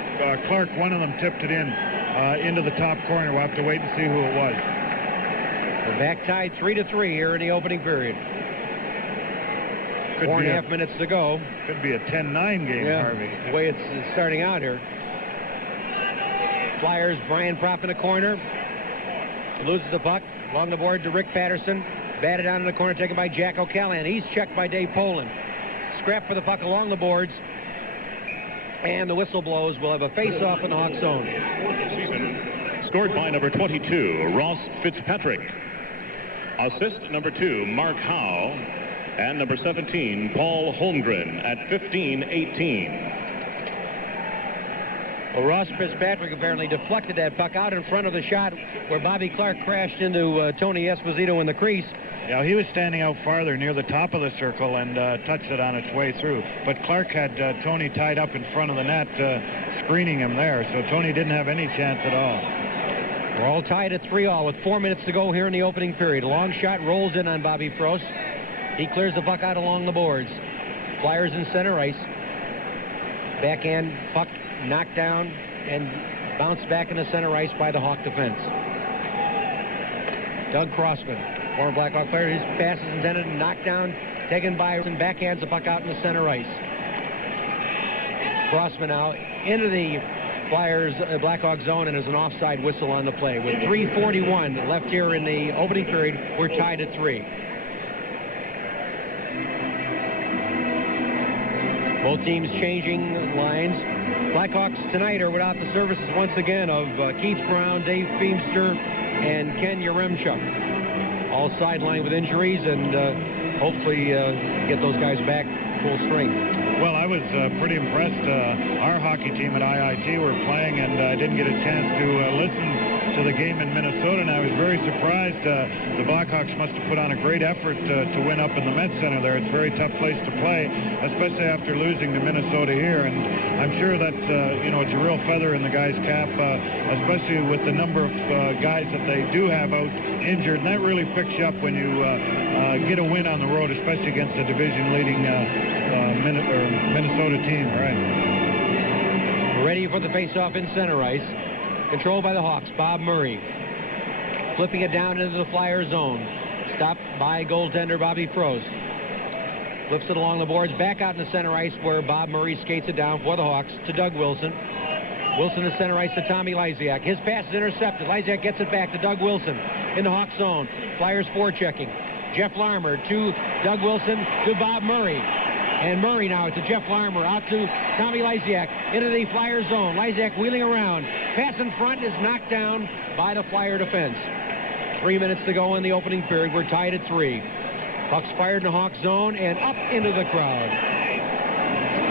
Clark, one of them tipped it into the top corner. We'll have to wait and see who it was. We're back tied 3-3 here in the opening period. 4.5 minutes to go. Could be a 10-9 game, Harvey. The way it's starting out here. Flyers, Brian Propp in the corner. Loses the puck. Along the board to Rick Patterson. Batted down in the corner, taken by Jack O'Callahan. He's checked by Dave Poland. Scrap for the puck along the boards. And the whistle blows. We'll have a face-off in the Hawk zone. Season scored by number 22, Ross Fitzpatrick. Assist number 2, Mark Howe. And number 17, Paul Holmgren at 15-18. Well, Ross Fitzpatrick apparently deflected that puck out in front of the shot where Bobby Clark crashed into Tony Esposito in the crease. Yeah, he was standing out farther near the top of the circle and touched it on its way through. But Clark had Tony tied up in front of the net, screening him there. So Tony didn't have any chance at all. We're all tied at 3-3 with 4 minutes to go here in the opening period. A long shot rolls in on Bobby Frost. He clears the puck out along the boards. Flyers in center ice. Backhand puck knocked down and bounced back into center ice by the Hawk defense. Doug Crossman, former Blackhawk player, his pass is intended and knocked down, taken by and backhands the puck out in the center ice. Crossman now into the Flyers Blackhawk zone, and there's an offside whistle on the play. With 3:41 left here in the opening period, we're tied at 3. Both teams changing lines. Blackhawks tonight are without the services once again of Keith Brown, Dave Feemster, and Ken Yaremchuk. All sidelined with injuries, and hopefully get those guys back full strength. Well, I was pretty impressed. Our hockey team at IIT were playing, and I didn't get a chance to listen to the game in Minnesota, and I was very surprised. The Blackhawks must have put on a great effort to win up in the Met Center there. It's a very tough place to play, especially after losing to Minnesota here, and I'm sure that, it's a real feather in the guy's cap, especially with the number of guys that they do have out injured, and that really picks you up when you get a win on the road, especially against a division-leading Minnesota team. All right. Ready for the face-off in center ice. Controlled by the Hawks, Bob Murray. Flipping it down into the Flyer zone. Stopped by goaltender Bobby Frost. Flips it along the boards, back out in the center ice where Bob Murray skates it down for the Hawks to Doug Wilson. Wilson to center ice to Tommy Lysiak. His pass is intercepted. Lysiak gets it back to Doug Wilson in the Hawk zone. Flyers forechecking. Jeff Larmer to Doug Wilson to Bob Murray. And Murray now to Jeff Larmer, out to Tommy Lysiak, into the Flyer zone. Lysiak wheeling around. Pass in front is knocked down by the Flyer defense. 3 minutes to go in the opening period. We're tied at 3. Puck's fired in the Hawk zone and up into the crowd.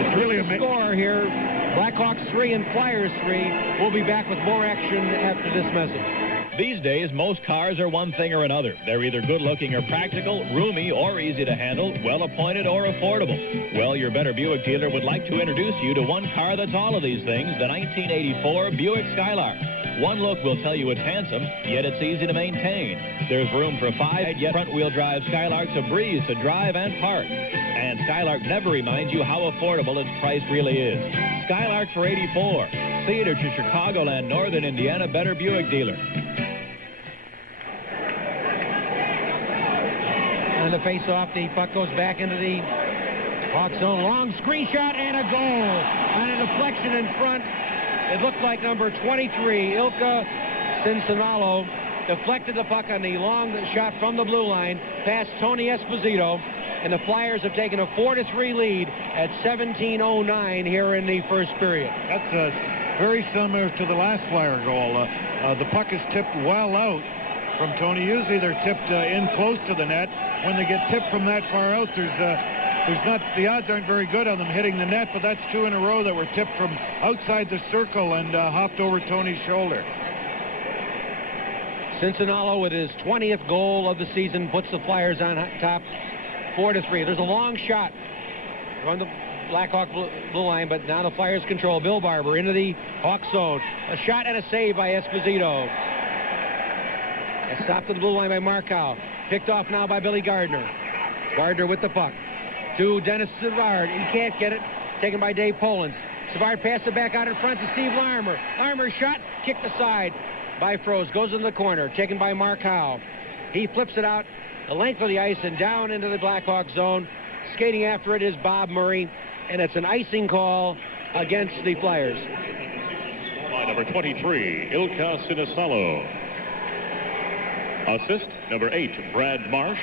It's really a score here. Blackhawks 3 and Flyers 3. We'll be back with more action after this message. These days, most cars are one thing or another. They're either good-looking or practical, roomy or easy to handle, well-appointed or affordable. Well, your Better Buick dealer would like to introduce you to one car that's all of these things, the 1984 Buick Skylark. One look will tell you it's handsome, yet it's easy to maintain. There's room for 5, yet front-wheel drive Skylark's a breeze to drive and park. And Skylark never reminds you how affordable its price really is. Skylark for $84. See it at your Chicagoland, Northern Indiana Better Buick dealer. On the face-off, the puck goes back into the Hawk zone. Long screen shot and a goal. On a deflection in front, it looked like number 23, Ilka Cincinalo, deflected the puck on the long shot from the blue line past Tony Esposito, and the Flyers have taken a 4-3 lead at 17:09 here in the first period. That's very similar to the last Flyer goal. The puck is tipped well out from Tony. Usually they're tipped in close to the net. When they get tipped from that far out, the odds aren't very good on them hitting the net, but that's 2 in a row that were tipped from outside the circle and hopped over Tony's shoulder. Cincinnati with his 20th goal of the season puts the Flyers on top 4-3. There's a long shot from the Blackhawk blue line, but now the Flyers control. Bill Barber into the Hawk zone. A shot and a save by Esposito. A stop to the blue line by Markow. Picked off now by Billy Gardner. Gardner with the puck to Dennis Savard. He can't get it. Taken by Dave Polans. Savard passed it back out in front to Steve Larmer. Larmer's shot kicked aside by Froese. Goes in the corner. Taken by Mark Howe. He flips it out the length of the ice and down into the Blackhawk zone. Skating after it is Bob Murray, and it's an icing call against the Flyers. By number 23, Ilka Sinisalo. Assist number 8, Brad Marsh,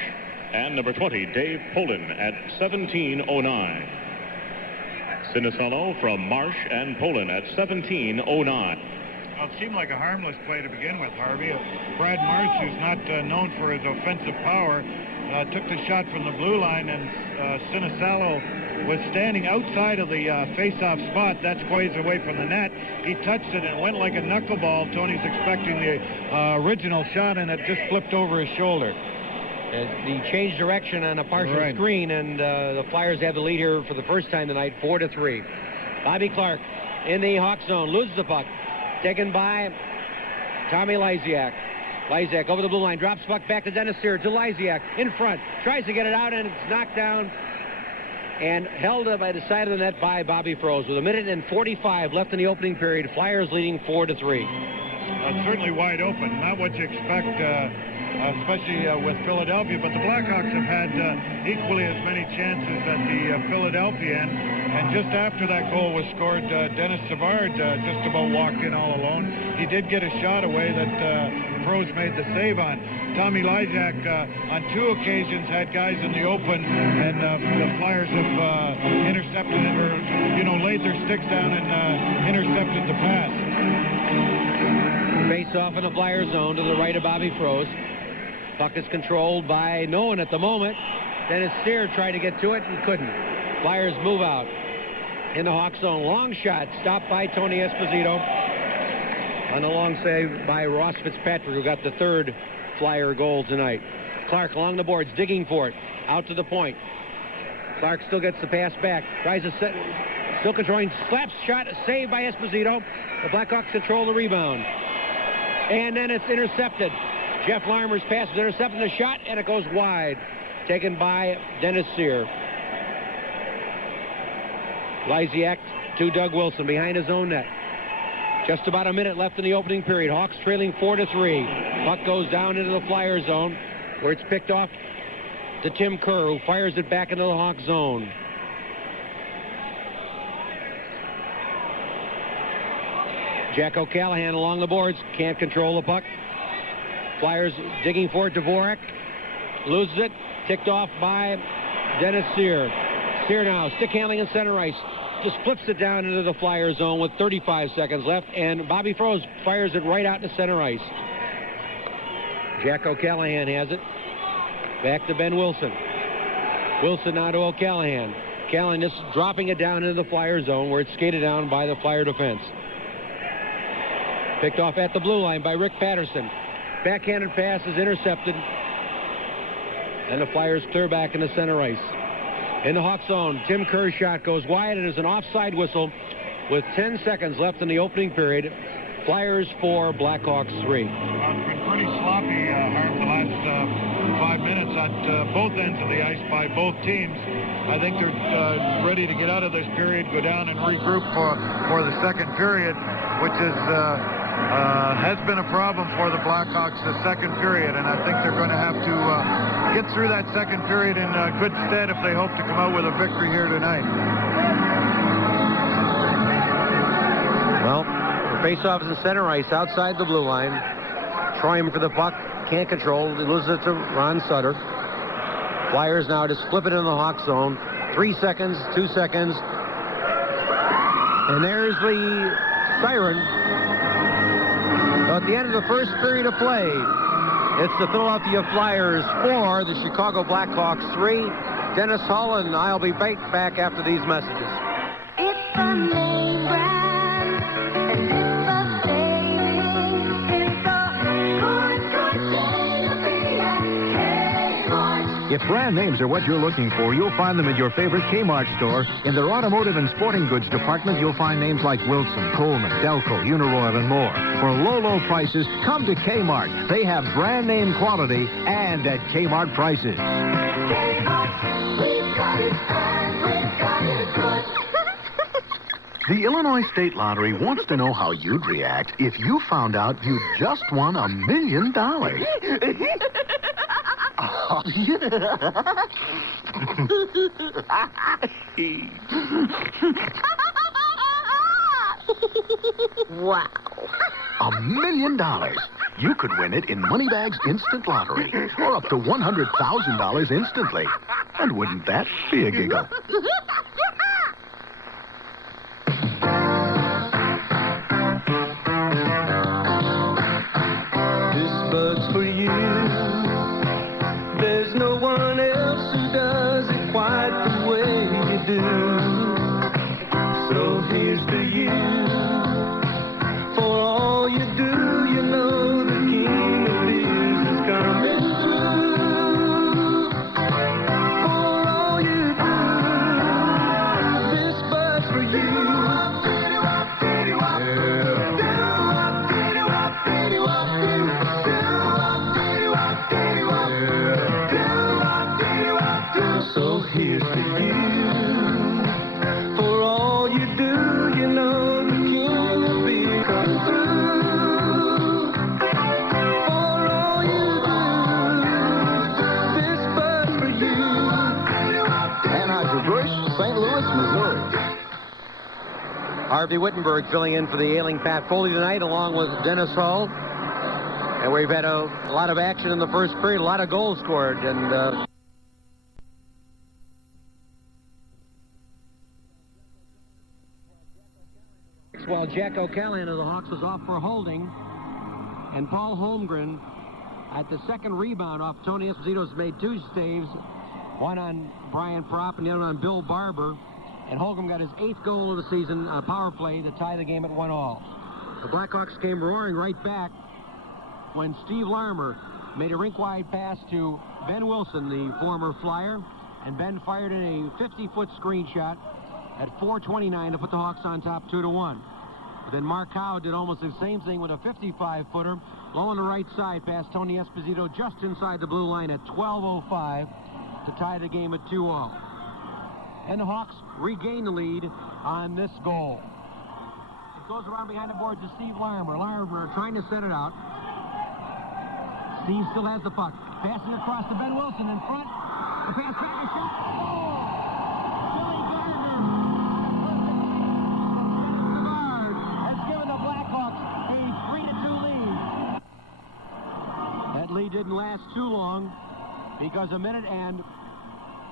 and number 20, Dave Poland at 17:09. Sinisalo from Marsh and Poland at 17:09. Well, it seemed like a harmless play to begin with, Harvey. Brad Marsh, who's not known for his offensive power, took the shot from the blue line, and Sinisalo was standing outside of the face-off spot. That's ways away from the net. He touched it and it went like a knuckleball. Tony's expecting the original shot, and it just flipped over his shoulder. He changed direction on a partial screen, and the Flyers have the lead here for the first time tonight, 4-3. Bobby Clark in the Hawk zone, loses the puck. Taken by Tommy Lysiak. Lysiak over the blue line, drops puck back to Dennis Sear, to Lysiak, in front. Tries to get it out, and it's knocked down and held by the side of the net by Bobby Froese. With 1:45 left in the opening period, Flyers leading 4-3. Certainly wide open, not what you expect, especially with Philadelphia, but the Blackhawks have had equally as many chances at the Philadelphia end, and just after that goal was scored, Dennis Savard just about walked in all alone. He did get a shot away that Froese made the save on. Tommy Lysiak on 2 occasions had guys in the open, and the Flyers have intercepted it, or laid their sticks down and intercepted the pass. Face off in the Flyer zone to the right of Bobby Froese. Puck is controlled by no one at the moment. Dennis Sear tried to get to it and couldn't. Flyers move out in the Hawk zone. Long shot stopped by Tony Esposito. On a long save by Ross Fitzpatrick, who got the 3rd Flyer goal tonight. Clark along the boards, digging for it. Out to the point. Clark still gets the pass back. Tries to set. Still controlling. Slaps shot. Saved by Esposito. The Blackhawks control the rebound. And then it's intercepted. Jeff Larmer's pass is intercepted, the shot, and it goes wide. Taken by Dennis Sear. Lysiak to Doug Wilson behind his own net. Just about a minute left in the opening period. Hawks trailing 4-3. Puck goes down into the Flyer zone, where it's picked off to Tim Kerr, who fires it back into the Hawk zone. Jack O'Callahan along the boards, can't control the puck. Flyers digging for it. Dvorak loses it. Ticked off by Dennis Sear. Sear now, stick handling in center ice. Just flips it down into the Flyer zone with 35 seconds left, and Bobby Froese fires it right out to center ice. Jack O'Callahan has it. Back to Ben Wilson. Wilson now to O'Callahan. Callahan just dropping it down into the Flyer zone, where it's skated down by the Flyer defense. Picked off at the blue line by Rick Patterson. Backhanded pass is intercepted, and the Flyers clear back into center ice. In the Hawk zone, Tim Kerr's shot goes wide, and there's an offside whistle with 10 seconds left in the opening period. Flyers 4, Blackhawks 3. It's been pretty sloppy, Harv, the last 5 minutes at both ends of the ice by both teams. I think they're ready to get out of this period, go down and regroup for the second period, which has been a problem for the Blackhawks the second period, and I think they're going to have to get through that second period in good stead if they hope to come out with a victory here tonight. Well, the face-off is in center ice outside the blue line. Trying for the puck, can't control. He loses it to Ron Sutter. Flyers now just flip it in the Hawk zone. 3 seconds, 2 seconds. And there's the siren. At the end of the first period of play, it's the Philadelphia Flyers 4, the Chicago Blackhawks 3. Dennis Hull and I'll be right back after these messages. It's the name brand, and it's the savings. It's the If brand names are what you're looking for, you'll find them at your favorite Kmart store. In their automotive and sporting goods department, you'll find names like Wilson, Coleman, Delco, Uniroyal, and more. For low, low prices, come to Kmart. They have brand name quality and at Kmart prices. Kmart, we've got it and we've got it good. The Illinois State Lottery wants to know how you'd react if you found out you just won $1 million. Wow. $1 million. You could win it in Moneybags Instant Lottery, or up to $100,000 instantly. And wouldn't that be a giggle? This bud's for you. There's no one else who does it quite the way you do. So here's to you. For all you do, you know the king of beers is coming through. For all you do, this bud's for you. So here's to you. For all you do, you know the king will be coming through. For all you do, this bud's for you. Anheuser-Busch, St. Louis, Missouri. Harvey Wittenberg filling in for the ailing Pat Foley tonight, along with Dennis Hull. And we've had a lot of action in the first period, a lot of goals scored, and while Jack O'Callahan of the Hawks was off for holding, and Paul Holmgren at the second rebound off Tony Esposito's made two saves, one on Brian Propp and the other on Bill Barber, and Holmgren got his 8th goal of the season, a power play to tie the game at 1-all. The Blackhawks came roaring right back when Steve Larmer made a rink-wide pass to Ben Wilson, the former Flyer, and Ben fired in a 50-foot screenshot at 4:29 to put the Hawks on top 2-1. But then Mark Howe did almost the same thing with a 55-footer, low on the right side past Tony Esposito just inside the blue line at 12:05 to tie the game at 2-all. And the Hawks regain the lead on this goal. It goes around behind the boards to Steve Larmer. Larmer trying to set it out. Steve still has the puck. Passing across to Ben Wilson in front. The pass back, a shot. Goal! Billy Gardner. Gard has given the Blackhawks a 3-2 lead. That lead didn't last too long because a minute and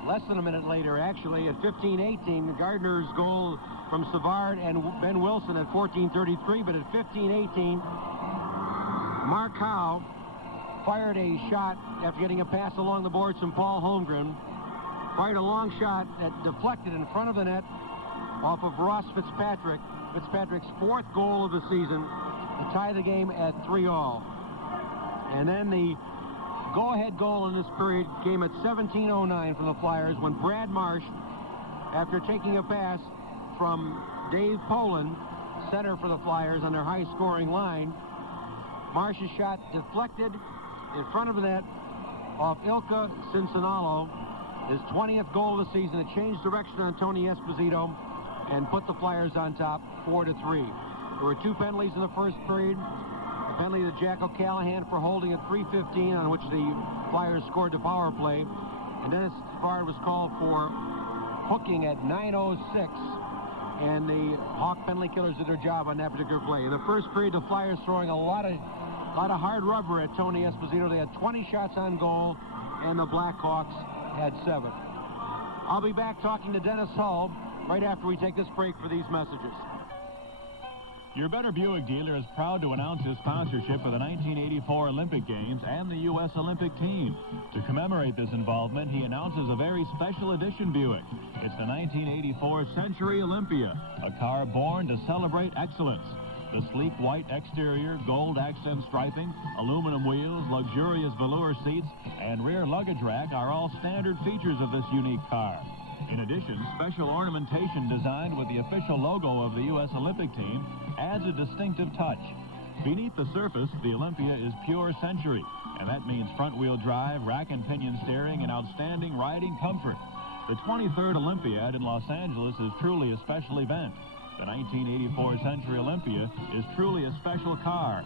less than a minute later, actually, at 15:18, Gardner's goal from Savard and Ben Wilson at 14:33, but at 15:18, Mark Howe fired a shot after getting a pass along the boards from Paul Holmgren. Fired a long shot that deflected in front of the net off of Ross Fitzpatrick. Fitzpatrick's 4th goal of the season to tie the game at 3-all. And then the go-ahead goal in this period came at 17:09 from the Flyers when Brad Marsh, after taking a pass from Dave Poland, center for the Flyers on their high-scoring line, Marsh's shot deflected in front of the net off Ilka Cincinalo, his 20th goal of the season. It changed direction on Tony Esposito and put the Flyers on top 4-3. There were 2 penalties in the first period. A penalty to Jack O'Callahan for holding at 3:15, on which the Flyers scored the power play. And Dennis Savard was called for hooking at 9:06. And the Hawk penalty killers did their job on that particular play. In the first period, the Flyers throwing a lot of hard rubber at Tony Esposito. They had 20 shots on goal, and the Blackhawks had 7. I'll be back talking to Dennis Hull right after we take this break for these messages. Your Better Buick dealer is proud to announce his sponsorship of the 1984 Olympic Games and the U.S. Olympic team. To commemorate this involvement, he announces a very special edition Buick. It's the 1984 Century Olympia, a car born to celebrate excellence. The sleek white exterior, gold accent striping, aluminum wheels, luxurious velour seats, and rear luggage rack are all standard features of this unique car. In addition, special ornamentation designed with the official logo of the U.S. Olympic team adds a distinctive touch. Beneath the surface, the Olympia is pure Century, and that means front-wheel drive, rack and pinion steering, and outstanding riding comfort. The 23rd Olympiad in Los Angeles is truly a special event. The 1984 Century Olympia is truly a special car.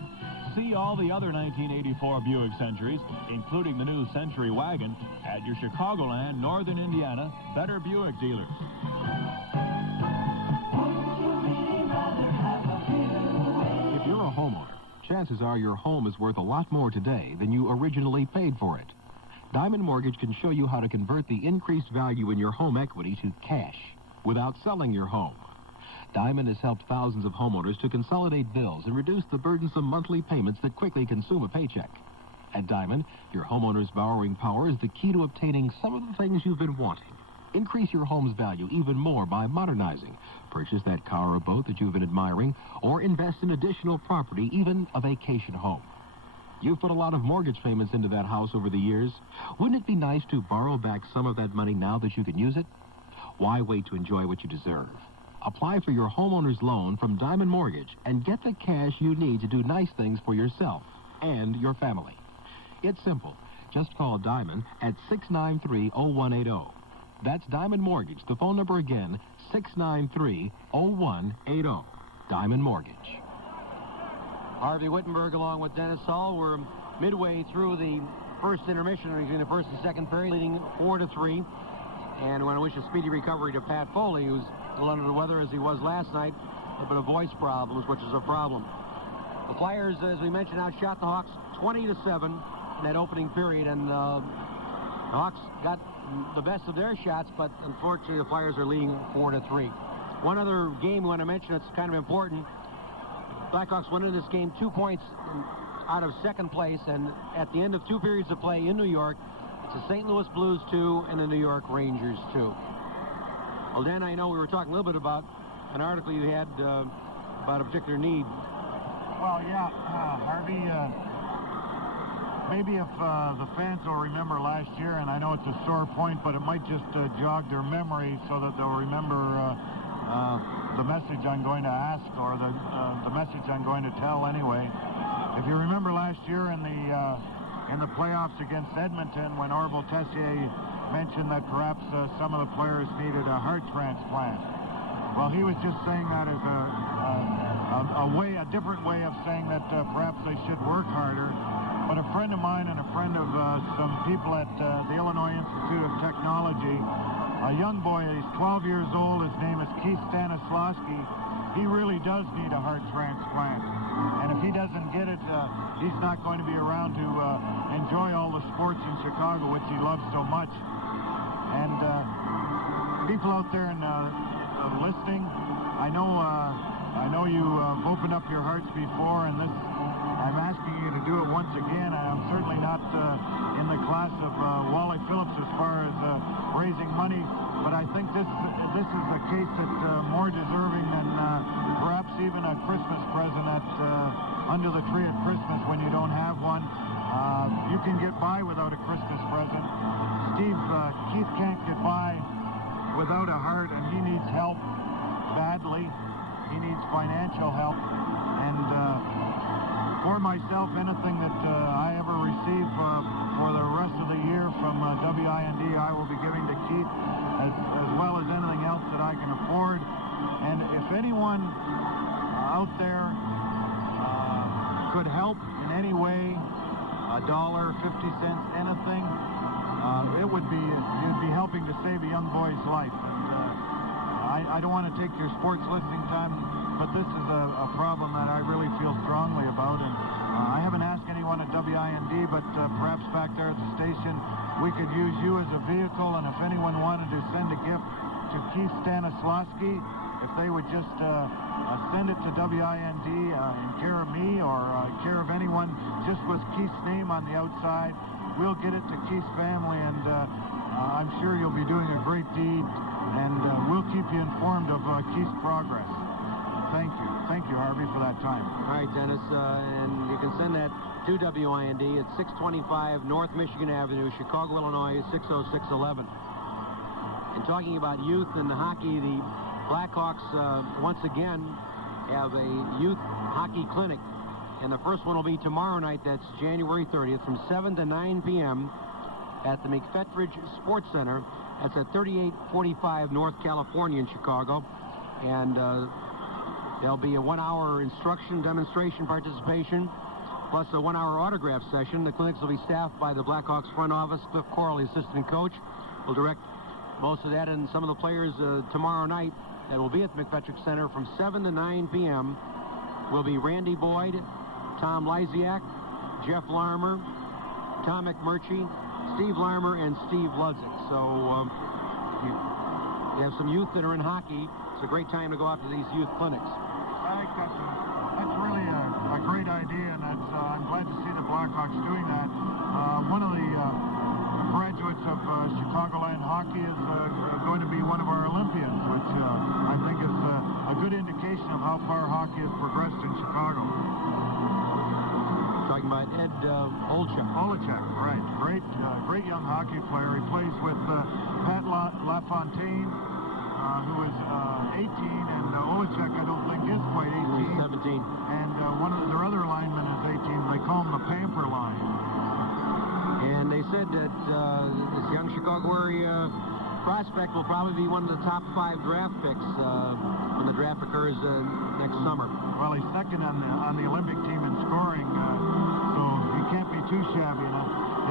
See all the other 1984 Buick Centuries, including the new Century wagon, at your Chicagoland, Northern Indiana, Better Buick dealers. If you're a homeowner, chances are your home is worth a lot more today than you originally paid for it. Diamond Mortgage can show you how to convert the increased value in your home equity to cash without selling your home. Diamond has helped thousands of homeowners to consolidate bills and reduce the burdensome monthly payments that quickly consume a paycheck. At Diamond, your homeowner's borrowing power is the key to obtaining some of the things you've been wanting. Increase your home's value even more by modernizing. Purchase that car or boat that you've been admiring, or invest in additional property, even a vacation home. You've put a lot of mortgage payments into that house over the years. Wouldn't it be nice to borrow back some of that money now that you can use it? Why wait to enjoy what you deserve? Apply for your homeowner's loan from Diamond Mortgage and get the cash you need to do nice things for yourself and your family. It's simple. Just call Diamond at 693-0180. That's Diamond Mortgage. The phone number again, 693-0180. Diamond Mortgage. Harvey Wittenberg along with Dennis Hull. We're midway through the first intermission between the first and second period, leading 4-3. And we want to wish a speedy recovery to Pat Foley, who's a little under the weather as he was last night, a bit of voice problems, which is a problem. The Flyers, as we mentioned, outshot the Hawks 20-7 in that opening period, and the Hawks got the best of their shots, but unfortunately the Flyers are leading 4-3. One other game we want to mention that's kind of important. Blackhawks went into this game 2 points out of second place, and at the end of 2 periods of play in New York, it's the St. Louis Blues 2 and the New York Rangers 2. Well, Dan, I know we were talking a little bit about an article you had about a particular need. Well, yeah, Harvey, maybe if the fans will remember last year, and I know it's a sore point, but it might just jog their memory so that they'll remember the message I'm going to ask, or the message I'm going to tell anyway. If you remember last year in the playoffs against Edmonton, when Orville Tessier mentioned that perhaps some of the players needed a heart transplant. Well, he was just saying that as a different way of saying that perhaps they should work harder. But a friend of mine and a friend of some people at the Illinois Institute of Technology, a young boy, he's 12 years old, his name is Keith Stanislawski. He really does need a heart transplant. And if he doesn't get it, he's not going to be around to enjoy all the sports in Chicago, which he loves so much. And people out there listening, I know you've opened up your hearts before, and I'm asking you to do it once again. I'm certainly not in the class of Wally Phillips as far as raising money, but I think this is a case that's more deserving than perhaps even a Christmas present under the tree at Christmas when you don't have one. You can get by without a Christmas present. Keith can't get by without a heart, and he needs help badly. He needs financial help. And for myself, anything that I ever receive for the rest of the year from WIND, I will be giving to Keith, as well as anything else that I can afford. And if anyone out there could help in any way, $1, 50 cents, anything, you'd be helping to save a young boy's life. And I don't want to take your sports listening time, but this is a problem that I really feel strongly about. And I haven't asked anyone at WIND, but perhaps back there at the station, we could use you as a vehicle. And if anyone wanted to send a gift to Keith Stanislawski, if they would just send it to WIND in care of me or care of anyone just with Keith's name on the outside, we'll get it to Keith's family, and I'm sure you'll be doing a great deed, and we'll keep you informed of Keith's progress. Thank you. Thank you, Harvey, for that time. All right, Dennis, and you can send that to WIND at 625 North Michigan Avenue, Chicago, Illinois, 60611. And talking about youth and hockey, the Blackhawks once again have a youth hockey clinic. And the first one will be tomorrow night. That's January 30th from 7 to 9 p.m. at the McFetridge Sports Center. That's at 3845 North California in Chicago. And there'll be a 1-hour instruction, demonstration, participation, plus a 1-hour autograph session. The clinics will be staffed by the Blackhawks front office. Cliff Corley, assistant coach, will direct most of that, and some of the players tomorrow night that will be at the McFetridge Center from 7 to 9 p.m. will be Randy Boyd, Tom Lysiak, Jeff Larmer, Tom McMurtry, Steve Larmer, and Steve Ludzik. So you have some youth that are in hockey. It's a great time to go out to these youth clinics. I think that's really a great idea, and I'm glad to see the Blackhawks doing that. One of the graduates of Chicagoland hockey is going to be one of our Olympians, which I think is a good indication of how far hockey has progressed in Chicago. Talking about Ed Olchek. Olchek, right. Great young hockey player. He plays with Pat LaFontaine, who is 18, and Olchek, I don't think, is quite 18. He's 17. And one of their other linemen is 18. They call him the Pamper line. And they said that this young Chicago area prospect will probably be one of the top 5 draft picks when the draft occurs next summer. Well, he's second on the Olympic team in scoring, so he can't be too shabby.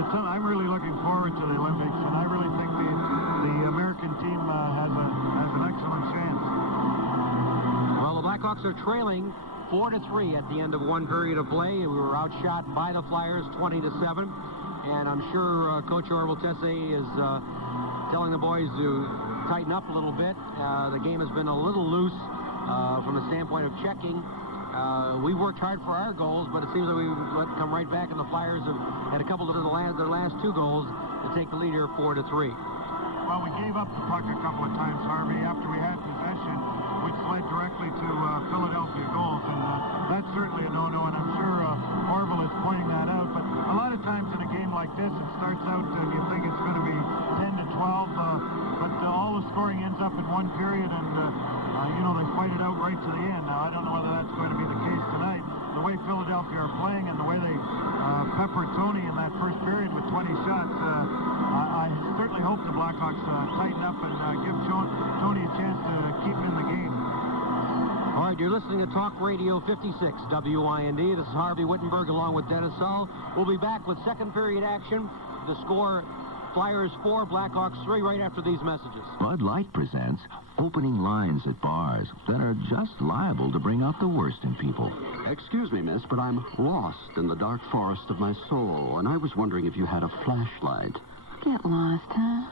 I'm really looking forward to the Olympics, and I really think the American team has an excellent chance. Well, the Blackhawks are trailing 4-3 at the end of one period of play. We were outshot by the Flyers 20-7, and I'm sure Coach Orville Tessé is telling the boys to tighten up a little bit. The game has been a little loose from the standpoint of checking. We worked hard for our goals, but it seems like we let come right back, and the Flyers have had a couple of their last 2 goals to take the lead here 4-3. Well, we gave up the puck a couple of times, Harvey, after we had possession, which led directly to Philadelphia goals, and that's certainly a no-no, and I'm sure Orville is pointing that out. But a lot of times in a game like this, it starts out, you think it's going to be 10-12, but all the scoring ends up in one period, and they fight it out right to the end. Now, I don't know whether that's going to be the case tonight. The way Philadelphia are playing and the way they peppered Tony in that first period with 20 shots, I certainly hope the Blackhawks tighten up and give Tony a chance to keep him in the game. All right, you're listening to Talk Radio 56 WIND. This is Harvey Wittenberg along with Dennis Sull. We'll be back with second period action. The score, Flyers 4, Blackhawks 3, right after these messages. Bud Light presents opening lines at bars that are just liable to bring out the worst in people. Excuse me, miss, but I'm lost in the dark forest of my soul, and I was wondering if you had a flashlight. Get lost, huh?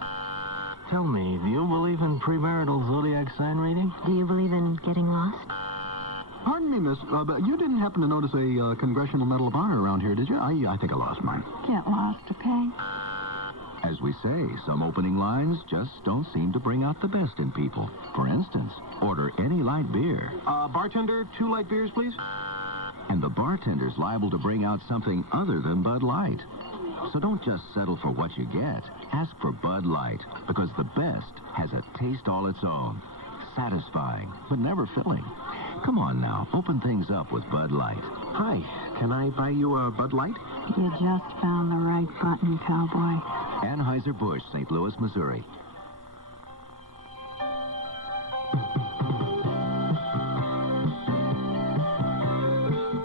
Tell me, do you believe in premarital zodiac sign reading? Do you believe in getting lost? Pardon me, miss, but you didn't happen to notice a Congressional Medal of Honor around here, did you? I think I lost mine. Get lost, okay? As we say, some opening lines just don't seem to bring out the best in people. For instance, order any light beer. Bartender, 2 light beers, please. And the bartender's liable to bring out something other than Bud Light. So don't just settle for what you get. Ask for Bud Light, because the best has a taste all its own. Satisfying, but never filling. Come on now, open things up with Bud Light. Hi, can I buy you a Bud Light? You just found the right button, cowboy. Anheuser-Busch, St. Louis, Missouri.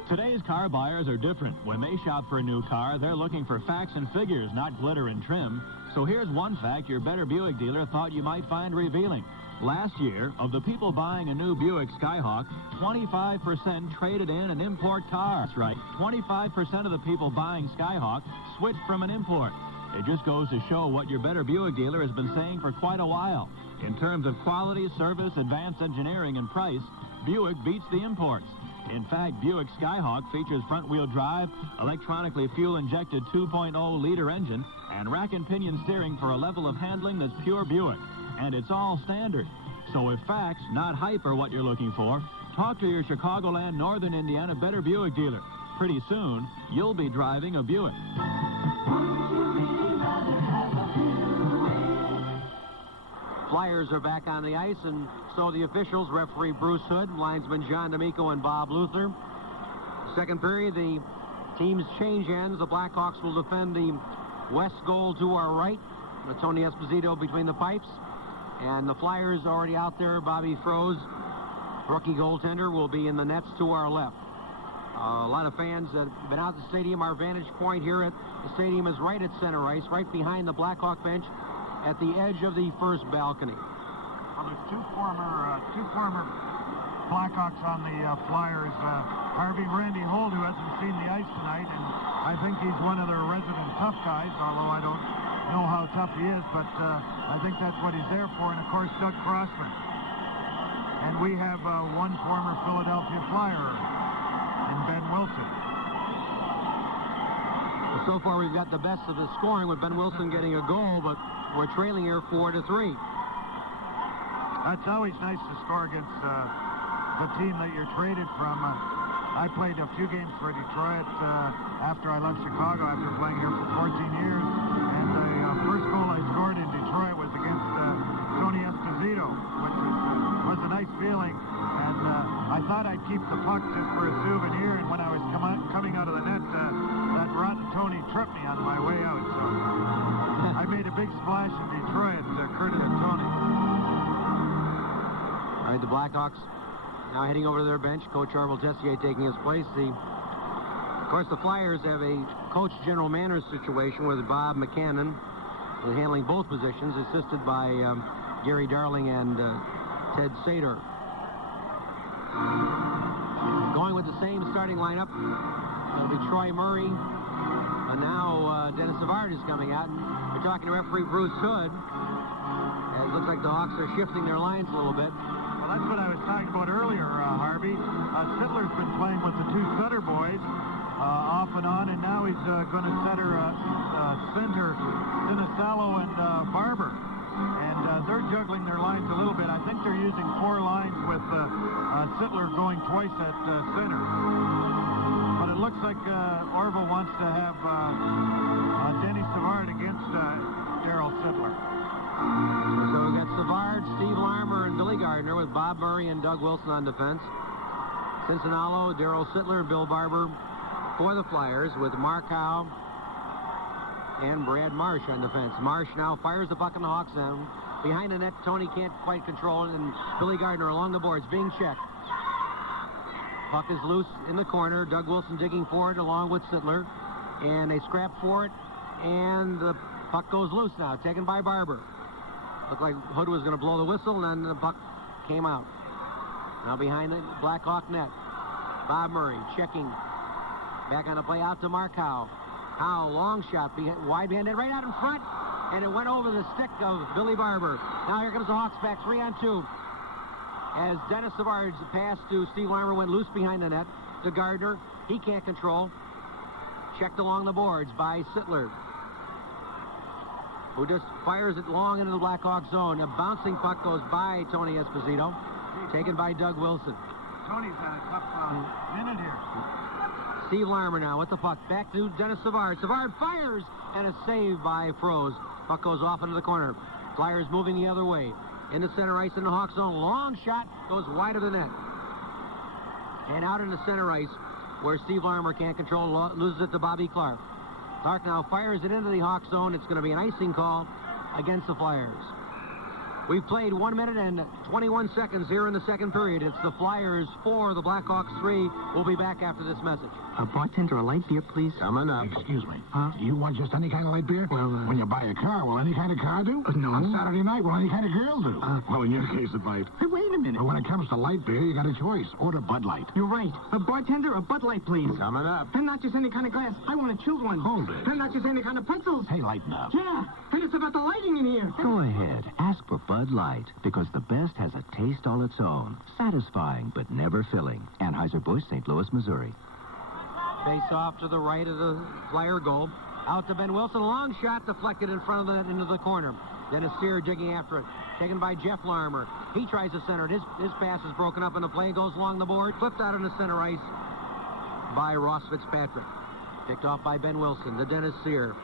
Today's car buyers are different. When they shop for a new car, they're looking for facts and figures, not glitter and trim. So here's one fact your Better Buick dealer thought you might find revealing. Last year, of the people buying a new Buick Skyhawk, 25% traded in an import car. That's right, 25% of the people buying Skyhawk switched from an import. It just goes to show what your Better Buick dealer has been saying for quite a while. In terms of quality, service, advanced engineering, and price, Buick beats the imports. In fact, Buick Skyhawk features front-wheel drive, electronically fuel-injected 2.0-liter engine, and rack and pinion steering for a level of handling that's pure Buick. And it's all standard. So if facts, not hype, are what you're looking for, Talk to your Chicagoland, Northern Indiana Better Buick dealer. Pretty soon, you'll be driving a Buick. Flyers are back on the ice, and so the officials, referee Bruce Hood, linesman John D'Amico, and Bob Luther. Second period, the teams change ends. The Blackhawks will defend the west goal to our right. Tony Esposito between the pipes. And the Flyers already out there. Bobby Froese, rookie goaltender, will be in the nets to our left. A lot of fans that have been out at the stadium. Our vantage point here at the stadium is right at center ice, right behind the Blackhawk bench at the edge of the first balcony. Well, there's two former Blackhawks on the Flyers. Harvey and Randy Holt, who hasn't seen the ice tonight, and I think he's one of their resident tough guys, although I don't know how tough he is, but I think that's what he's there for. And, of course, Doug Crossman. And we have one former Philadelphia Flyer in Ben Wilson. So far, we've got the best of the scoring with Ben Wilson getting a goal, but we're trailing here 4-3. That's always nice to score against the team that you're traded from. I played a few games for Detroit after I left Chicago, after playing here for 14 years. And the first goal I scored in Detroit was against Tony Esposito, which was a nice feeling. And I thought I'd keep the puck just for a souvenir. And when I was coming out of the net, that rotten Tony tripped me on my way out. So I made a big splash in Detroit, credit to Tony. All right, the Blackhawks now heading over to their bench. Coach Arvel Tessier taking his place. Of course, the Flyers have a coach-general manager situation with Bob McCannon handling both positions, assisted by Gary Darling and Ted Sater. Going with the same starting lineup, it'll be Troy Murray. And now Dennis Savard is coming out. And we're talking to referee Bruce Hood. It looks like the Hawks are shifting their lines a little bit. Well, that's what I was talking about earlier, Harvey. Sittler's been playing with the two Sutter boys off and on, and now he's going to center Sinisalo and Barber. And they're juggling their lines a little bit. I think they're using 4 lines with Sittler going twice at center. But it looks like Orville wants to have Denny Savard against Daryl Sittler. So we've got Savard, Steve Larmer, and Billy Gardner with Bob Murray and Doug Wilson on defense. Cincinnati, Daryl Sittler, Bill Barber for the Flyers with Mark Howe and Brad Marsh on defense. Marsh now fires the puck in the Hawks zone. Behind the net, Tony can't quite control it, and Billy Gardner along the boards being checked. Puck is loose in the corner. Doug Wilson digging for it along with Sittler. And they scrap for it, and the puck goes loose now, taken by Barber. Looked like Hood was going to blow the whistle, and then the puck came out. Now behind the Blackhawk net. Bob Murray checking. Back on the play out to Mark Howe. Howe, long shot, wide handed right out in front, and it went over the stick of Billy Barber. Now here comes the Hawks back 3-on-2. As Dennis Savard's pass to Steve Larmer went loose behind the net to Gardner. He can't control. Checked along the boards by Sittler, who just fires it long into the Blackhawk zone. A bouncing puck goes by Tony Esposito, taken by Doug Wilson. Tony's had a tough minute here. Steve Larmer now with the puck. Back to Dennis Savard. Savard fires, and a save by Froese. Puck goes off into the corner. Flyers moving the other way. In the center ice in the Hawk zone. Long shot goes wide of the net. And out in the center ice, where Steve Larmer can't control, loses it to Bobby Clark. Clark now fires it into the Hawk zone. It's going to be an icing call against the Flyers. We've played 1 minute and 21 seconds here in the second period. It's the Flyers 4, the Blackhawks 3. We'll be back after this message. A bartender, a light beer, please. Coming up. Excuse me. Huh? You want just any kind of light beer? Well, when you buy a car, will any kind of car do? No. On Saturday night, will any kind of girl do? Well, in your case, it might. Hey, wait a minute. But when it comes to light beer, you got a choice. Order Bud Light. You're right. A bartender, a Bud Light, please. Coming up. And not just any kind of glass. I want a chilled one. Hold it. And not just any kind of pretzels. Hey, lighten up. Yeah. And it's about the lighting in here. Go ahead. Ask for Bud Light, because the best has a taste all its own. Satisfying, but never filling. Anheuser-Busch, St. Louis, Missouri. Face off to the right of the Flyer goal. Out to Ben Wilson. A long shot deflected in front of the net into the corner. Dennis Sear digging after it. Taken by Jeff Larmer. He tries to center it. His pass is broken up in the play. Goes along the board. Flipped out into center ice by Ross Fitzpatrick. Picked off by Ben Wilson to Dennis Sear.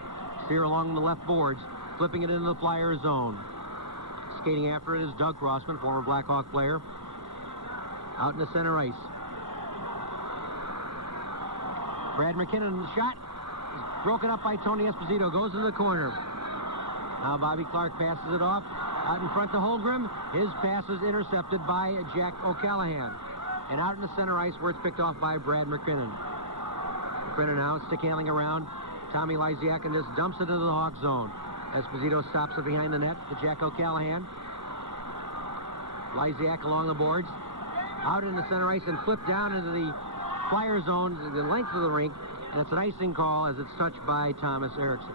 Sear along the left boards. Flipping it into the Flyers zone. Skating after it is Doug Crossman, former Blackhawk player. Out in the center ice. Brad McKinnon, the shot is broken up by Tony Esposito. Goes into the corner. Now Bobby Clark passes it off. Out in front to Holmgren. His pass is intercepted by Jack O'Callahan. And out in the center ice where it's picked off by Brad McKinnon. McKinnon now stick handling around Tommy Lysiak and just dumps it into the Hawk zone. Esposito stops it behind the net to Jack O'Callahan. Lysiak along the boards. Out in the center ice and flipped down into the Flyer zone, the length of the rink. And it's an icing call as it's touched by Thomas Erickson.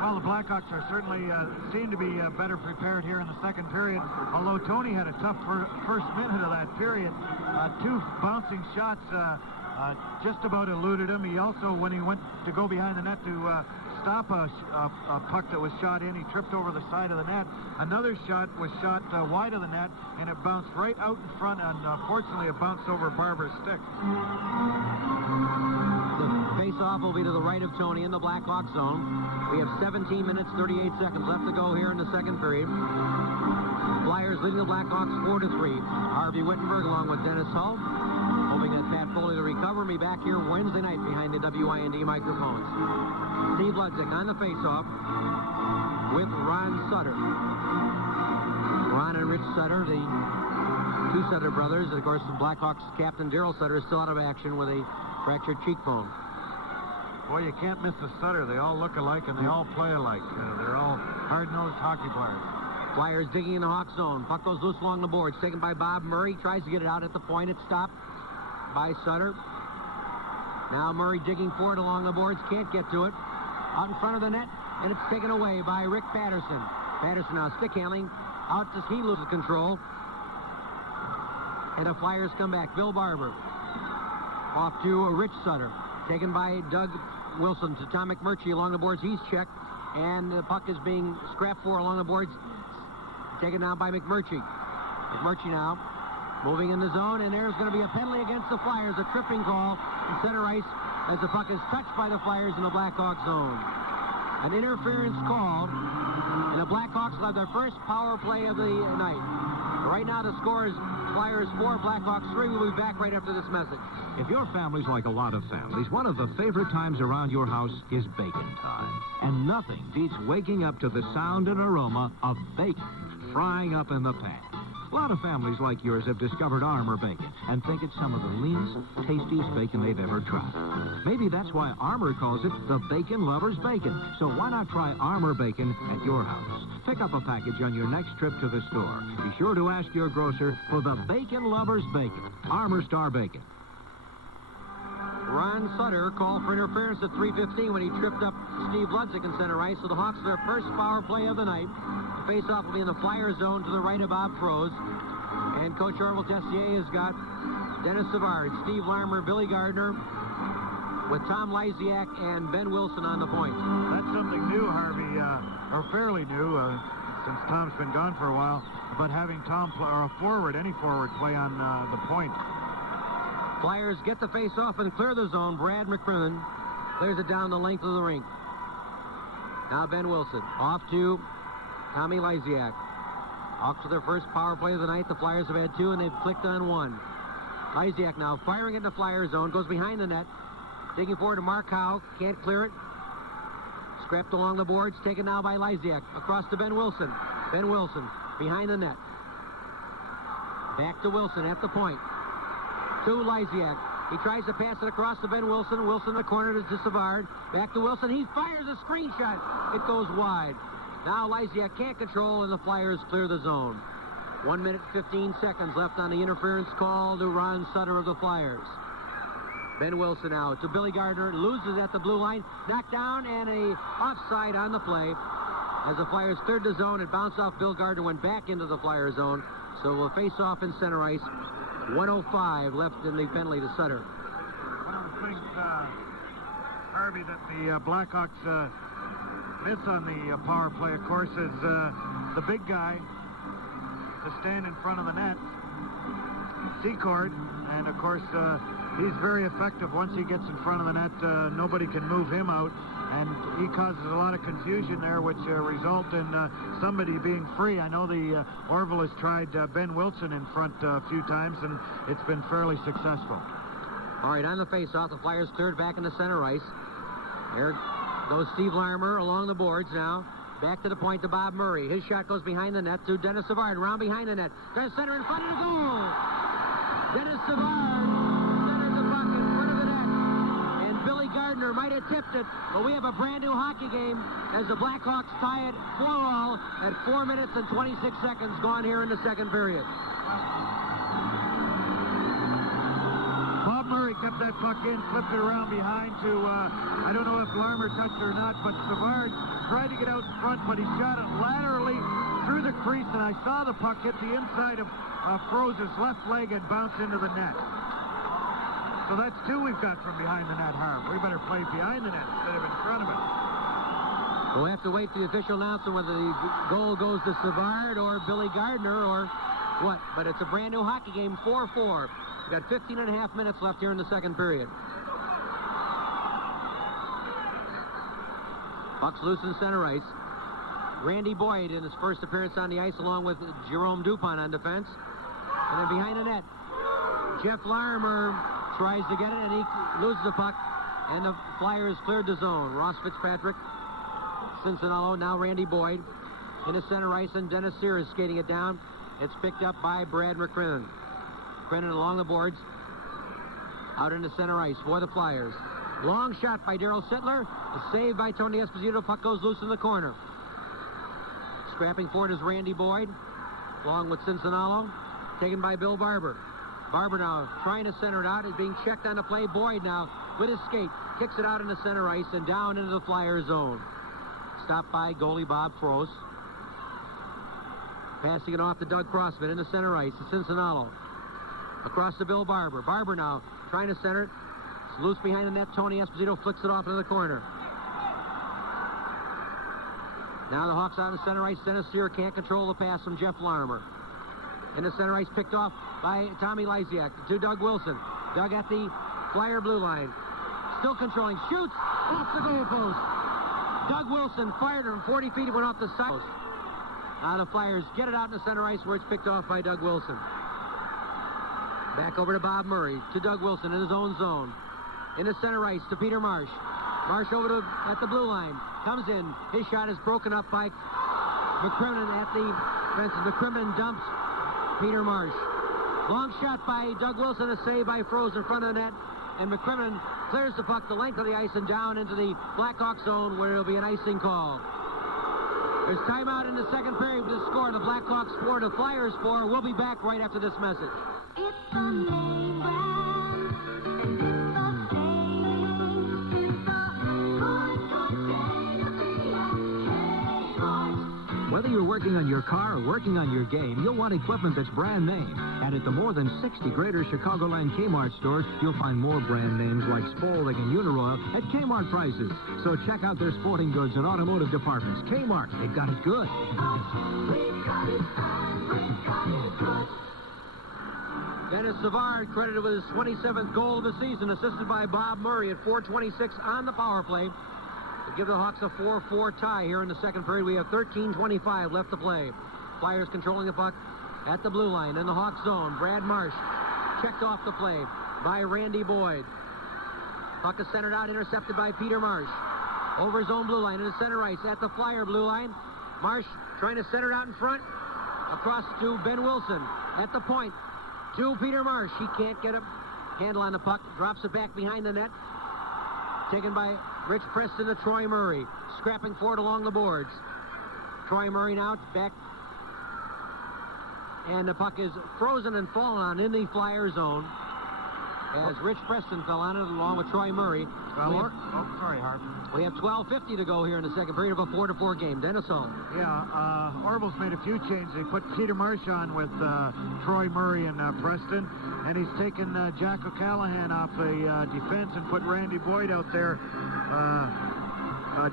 Well, the Blackhawks are certainly seem to be better prepared here in the second period, although Tony had a tough first minute of that period. Two bouncing shots just about eluded him. He also, when he went to go behind the net to stop a puck that was shot in, he tripped over the side of the net. Another shot was shot wide of the net, and it bounced right out in front, and fortunately it bounced over Barber's stick. The face-off will be to the right of Tony in the Blackhawk zone. We have 17 minutes, 38 seconds left to go here in the second period. Flyers leading the Blackhawks 4-3. Harvey Wittenberg along with Dennis Hull. Hoping that Pat Foley to recover. Me back here Wednesday night behind the WIND microphones. Steve Ludzik on the face-off with Ron Sutter. Ron and Rich Sutter, the two Sutter brothers. And of course, the Blackhawks captain Darryl Sutter is still out of action with a fractured cheekbone. Boy, you can't miss the Sutter. They all look alike and they all play alike. They're all hard-nosed hockey players. Flyers digging in the Hawk zone. Puck goes loose along the boards. Taken by Bob Murray. Tries to get it out at the point. It's stopped by Sutter. Now Murray digging for it along the boards. Can't get to it. Out in front of the net. And it's taken away by Rick Patterson. Patterson now stick handling. Out to he loses control. And the Flyers come back. Bill Barber. Off to Rich Sutter. Taken by Doug Wilson to Tom McMurtry along the boards. He's checked. And the puck is being scrapped for along the boards. Taken now by McMurtry. McMurtry now moving in the zone. And there's going to be a penalty against the Flyers. A tripping call in center ice as the puck is touched by the Flyers in the Blackhawk zone. An interference called. And the Blackhawks will have their first power play of the night. Right now the score is Flyers 4, Blackhawks 3. We'll be back right after this message. If your family's like a lot of families, one of the favorite times around your house is bacon time. And nothing beats waking up to the sound and aroma of bacon frying up in the pan. A lot of families like yours have discovered Armour bacon and think it's some of the leanest, tastiest bacon they've ever tried. Maybe that's why Armour calls it the Bacon Lover's Bacon. So why not try Armour bacon at your house? Pick up a package on your next trip to the store. Be sure to ask your grocer for the Bacon Lover's Bacon, Armour Star Bacon. Ron Sutter called for interference at 3:15 when he tripped up Steve Ludzik in center ice. So the Hawks their first power play of the night. The face-off will be in the Flyer zone to the right of Bob Froese. And Coach Orville Tessier has got Dennis Savard, Steve Larmer, Billy Gardner, with Tom Lysiak and Ben Wilson on the point. That's something new, Harvey, or fairly new, since Tom's been gone for a while. But having Tom or a forward, any forward, play on the point. Flyers get the face-off and clear the zone. Brad McCrimmon clears it down the length of the rink. Now Ben Wilson off to Tommy Lysiak. Hawks with their first power play of the night. The Flyers have had two, and they've clicked on one. Lysiak now firing it in the Flyer zone. Goes behind the net. Digging forward to Mark Howe. Can't clear it. Scrapped along the boards. Taken now by Lysiak. Across to Ben Wilson. Ben Wilson behind the net. Back to Wilson at the point. To Lysiak. He tries to pass it across to Ben Wilson. Wilson in the corner to Savard. Back to Wilson. He fires a screen shot. It goes wide. Now Lysiak can't control, and the Flyers clear the zone. 1 minute, 15 seconds left on the interference call to Ron Sutter of the Flyers. Ben Wilson now to Billy Gardner. Loses at the blue line. Knocked down, and a offside on the play. As the Flyers cleared the zone, it bounced off Bill Gardner, went back into the Flyer zone. So we'll face off in center ice. 1:05 left in the penalty to Sutter. One of the things, Harvey, that the Blackhawks miss on the power play, of course, is the big guy to stand in front of the net, Secord, and of course he's very effective. Once he gets in front of the net, nobody can move him out, and he causes a lot of confusion there, which result in somebody being free. I know the Orville has tried Ben Wilson in front a few times, and it's been fairly successful. All right, on the face-off, the Flyers cleared back into center ice. There goes Steve Larmer along the boards now. Back to the point to Bob Murray. His shot goes behind the net to Dennis Savard. Round behind the net. Tries to center in front of the goal. Dennis Savard centered the puck in front of the net. And Billy Gardner might have tipped it, but we have a brand new hockey game as the Blackhawks tie it 4-all at 4 minutes and 26 seconds gone here in the second period. Bob Murray kept that puck in, flipped it around behind to, I don't know if Larmer touched it or not, but Savard tried to get out in front, but he shot it laterally through the crease, and I saw the puck hit the inside of Froze's left leg and bounce into the net. So that's two we've got from behind the net, Harv. We better play behind the net instead of in front of it. We'll have to wait for the official announcement whether the goal goes to Savard or Billy Gardner or what, but it's a brand new hockey game, 4-4. We've got 15 and a half minutes left here in the second period. Puck's loose in center ice. Randy Boyd in his first appearance on the ice along with Jerome Dupont on defense. And then behind the net, Jeff Larmer tries to get it and he loses the puck. And the Flyers cleared the zone. Ross Fitzpatrick, Cincinnati, now Randy Boyd in the center ice, and Dennis Sears skating it down. It's picked up by Brad McCrinnan. McCrinnan along the boards, out into center ice for the Flyers. Long shot by Darryl Sittler. A save by Tony Esposito. Puck goes loose in the corner. Scrapping for it is Randy Boyd, along with Cincinnati, taken by Bill Barber. Barber now trying to center it out. Is being checked on the play. Boyd now with his skate kicks it out into center ice and down into the Flyer zone. Stopped by goalie Bob Froese. Passing it off to Doug Crossman into center ice to Cincinnati. Across to Bill Barber. Barber now trying to center it. It's loose behind the net. Tony Esposito flicks it off into the corner. Now the Hawks out in center ice. Dennis Sear can't control the pass from Jeff Larmer. In the center ice, picked off by Tommy Lysiak to Doug Wilson. Doug at the Flyer blue line. Still controlling. Shoots off the goal post. Doug Wilson fired from 40 feet. It went off the side. Now the Flyers get it out in the center ice where it's picked off by Doug Wilson. Back over to Bob Murray, to Doug Wilson in his own zone. In the center ice to Peter Marsh. Marsh over to at the blue line. Comes in. His shot is broken up by McCrimmon at the fence. McCrimmon dumps Peter Marsh. Long shot by Doug Wilson, a save by Froese in front of the net. And McCrimmon clears the puck the length of the ice and down into the Blackhawk zone where it'll be an icing call. There's timeout in the second period with the score. The Blackhawks 4, the Flyers 4. We'll be back right after this message. It's the name brand. It's the savings. It's the good day to be at Kmart. Whether you're working on your car or working on your game, you'll want equipment that's brand name. And at the more than 60 greater Chicagoland Kmart stores, you'll find more brand names like Spalding and Uniroyal at Kmart prices. So check out their sporting goods and automotive departments. Kmart, they've got it good. Dennis Savard credited with his 27th goal of the season, assisted by Bob Murray at 4:26 on the power play. To give the Hawks a 4-4 tie here in the second period. We have 13:25 left to play. Flyers controlling the puck at the blue line in the Hawks zone. Brad Marsh checked off the play by Randy Boyd. Puck is centered out, intercepted by Peter Marsh. Over his own blue line in the center ice at the Flyer blue line. Marsh trying to center it out in front. Across to Ben Wilson at the point. To Peter Marsh. He can't get a handle on the puck. Drops it back behind the net. Taken by Rich Preston to Troy Murray. Scrapping for it along the boards. Troy Murray now back. And the puck is frozen and fallen on in the Flyer zone. As Rich Preston fell on it along with Troy Murray. Sorry, Harvey. We have 12:50 to go here in the second period of a 4-4 game. Dennis Hull. Yeah, Orville's made a few changes. He put Peter Marsh on with Troy Murray and Preston, and he's taken Jack O'Callahan off the defense and put Randy Boyd out there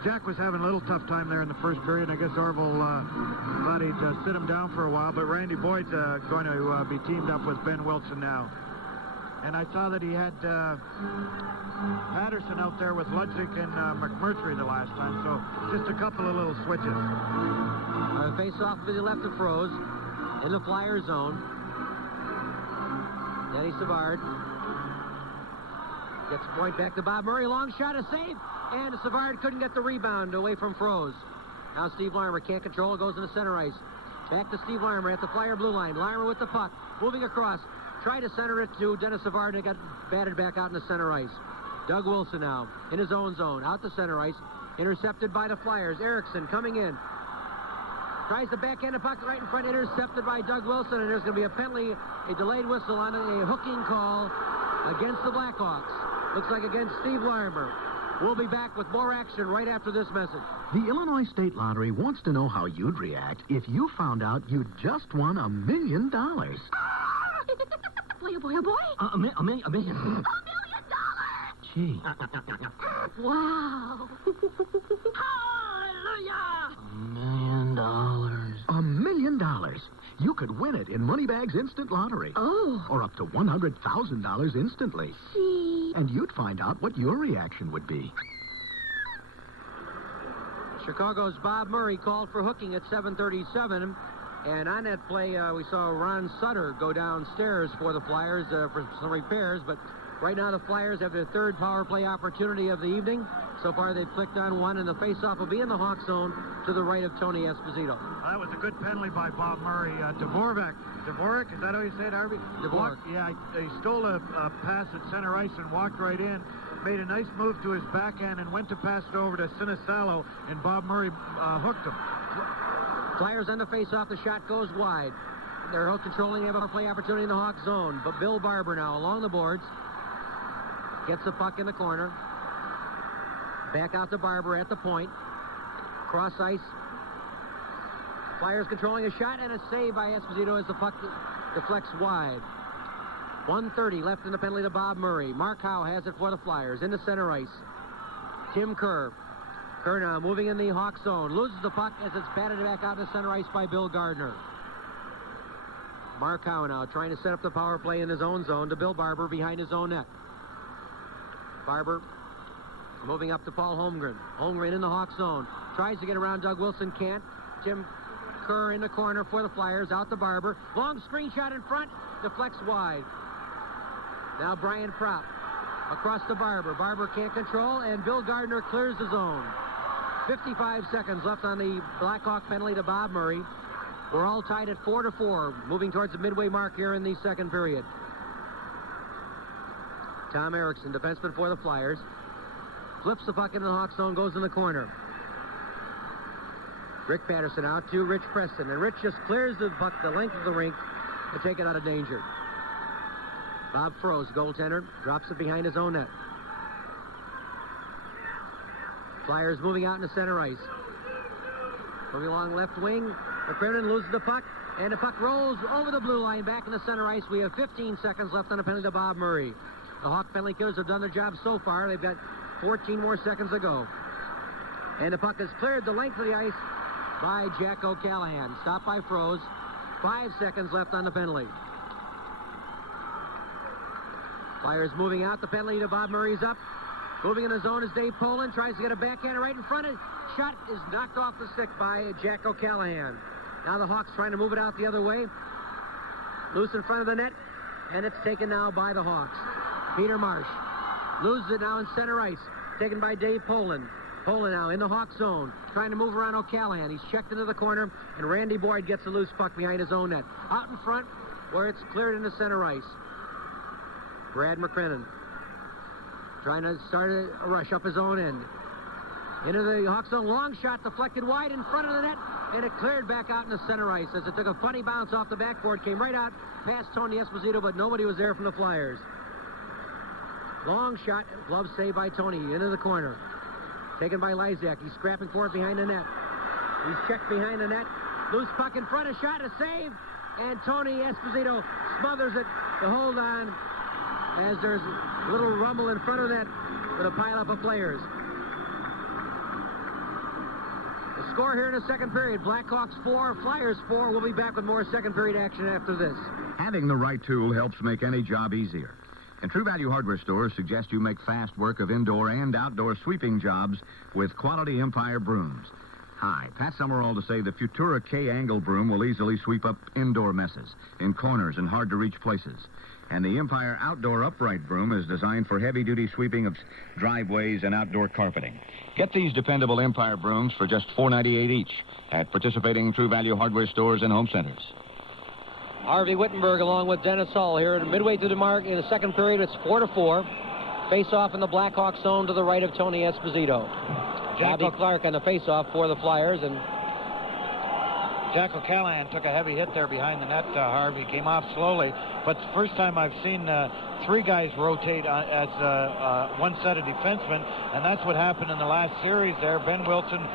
Jack was having a little tough time there in the first period. I guess Orville thought he'd sit him down for a while, but Randy Boyd's going to be teamed up with Ben Wilson now. And I saw that he had Patterson out there with Ludwig and McMurtry the last time, so just a couple of little switches. Face-off to the left of Froze in the Flyer zone. Denny Savard gets a point back to Bob Murray. Long shot, a save, and Savard couldn't get the rebound away from Froze. Now Steve Larmer can't control it, goes into center ice. Back to Steve Larmer at the Flyer blue line. Larmer with the puck, moving across. Tried to center it to Dennis Savard, and it got batted back out in the center ice. Doug Wilson now in his own zone, out to center ice. Intercepted by the Flyers. Erickson coming in. Tries to backhand the puck right in front, intercepted by Doug Wilson, and there's going to be a penalty, a delayed whistle on a hooking call against the Blackhawks. Looks like against Steve Larmer. We'll be back with more action right after this message. The Illinois State Lottery wants to know how you'd react if you found out you'd just won $1 million. Boy, oh boy, oh boy. A million. $1 million! Gee. Wow. Hallelujah! $1 million. $1 million. You could win it in Moneybags Instant Lottery. Oh. Or up to $100,000 instantly. See. And you'd find out what your reaction would be. Chicago's Bob Murray called for hooking at 7:37. And on that play, we saw Ron Sutter go downstairs for the Flyers for some repairs. But right now the Flyers have their third power play opportunity of the evening. So far they've clicked on one, and the faceoff will be in the Hawk zone to the right of Tony Esposito. That was a good penalty by Bob Murray. Dvorak, is that how you say it, Harvey? Dvorak. Yeah, he stole a pass at center ice and walked right in. Made a nice move to his backhand and went to pass it over to Sinisalo, and Bob Murray hooked him. Flyers on the faceoff. The shot goes wide. They're controlling a play opportunity in the Hawk zone. But Bill Barber now along the boards. Gets the puck in the corner. Back out to Barber at the point. Cross ice. Flyers controlling a shot and a save by Esposito as the puck deflects wide. 1:30 left in the penalty to Bob Murray. Mark Howe has it for the Flyers in the center ice. Tim Kerr. Kerr now moving in the Hawk zone. Loses the puck as it's batted back out in the center ice by Bill Gardner. Mark Howe now trying to set up the power play in his own zone to Bill Barber behind his own net. Barber moving up to Paul Holmgren. Holmgren in the Hawk zone. Tries to get around Doug Wilson, can't. Tim Kerr in the corner for the Flyers, out to Barber. Long screen shot in front, deflects wide. Now Brian Propp across to Barber. Barber can't control, and Bill Gardner clears the zone. 55 seconds left on the Blackhawk penalty to Bob Murray. We're all tied at 4-4, moving towards the midway mark here in the second period. Tom Erickson, defenseman for the Flyers, flips the puck into the Hawk zone, goes in the corner. Rick Patterson out to Rich Preston, and Rich just clears the puck the length of the rink to take it out of danger. Bob Froze, goaltender, drops it behind his own net. Flyers moving out in the center ice. Moving along left wing. McCrimmon loses the puck, and the puck rolls over the blue line back in the center ice. We have 15 seconds left on the penalty to Bob Murray. The Hawk penalty killers have done their job so far. They've got 14 more seconds to go. And the puck is cleared the length of the ice by Jack O'Callahan. Stopped by Froze. 5 seconds left on the penalty. Flyers moving out. The penalty to Bob Murray's up. Moving in the zone is Dave Poland. Tries to get a backhander right in front of. Shot is knocked off the stick by Jack O'Callahan. Now the Hawks trying to move it out the other way. Loose in front of the net. And it's taken now by the Hawks. Peter Marsh loses it now in center ice. Taken by Dave Poland. Poland now in the Hawk zone. Trying to move around O'Callahan. He's checked into the corner. And Randy Boyd gets a loose puck behind his own net. Out in front where it's cleared into center ice. Brad McCrimmon trying to start a rush up his own end. Into the Hawk zone. Long shot deflected wide in front of the net. And it cleared back out in the center ice as it took a funny bounce off the backboard. Came right out past Tony Esposito, but nobody was there from the Flyers. Long shot. Glove saved by Tony into the corner. Taken by Lysiak. He's scrapping for it behind the net. He's checked behind the net. Loose puck in front. A shot. A save. And Tony Esposito smothers it to hold on as there's a little rumble in front of that with a pileup of players. The score here in the second period, Blackhawks 4, Flyers 4. We'll be back with more second period action after this. Having the right tool helps make any job easier. And True Value Hardware stores suggest you make fast work of indoor and outdoor sweeping jobs with quality Empire brooms. Hi, Pat Summerall to say the Futura K-Angle broom will easily sweep up indoor messes in corners and hard-to-reach places. And the Empire Outdoor Upright broom is designed for heavy-duty sweeping of driveways and outdoor carpeting. Get these dependable Empire brooms for just $4.98 each at participating True Value Hardware stores and home centers. Harvey Wittenberg along with Dennis Hull here midway through the mark in the second period. It's 4-4. Face-off in the Blackhawks zone to the right of Tony Esposito. Bobby Clark on the face-off for the Flyers, and Jack O'Callahan took a heavy hit there behind the net. Harvey came off slowly, but the first time I've seen three guys rotate as one set of defensemen, and that's what happened in the last series there. Ben Wilson,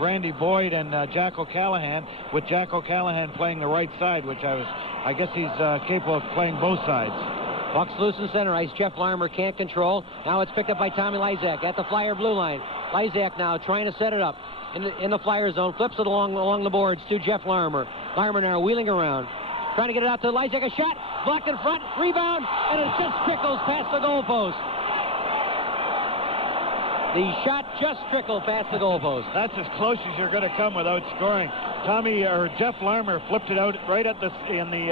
Randy Boyd, and Jack O'Callahan, with Jack O'Callahan playing the right side, which I guess he's capable of playing both sides. Bucks loose in center ice. Jeff Larmer can't control. Now it's picked up by Tommy Lysak at the Flyer blue line. Lysak now trying to set it up in the Flyer zone. Flips it along the boards to Jeff Larmer. Larmer now wheeling around. Trying to get it out to Lysak. A shot. Blocked in front. Rebound. And it just trickles past the goalpost. The shot just trickled past the goalpost. That's as close as you're going to come without scoring. Jeff Larmer flipped it out right in the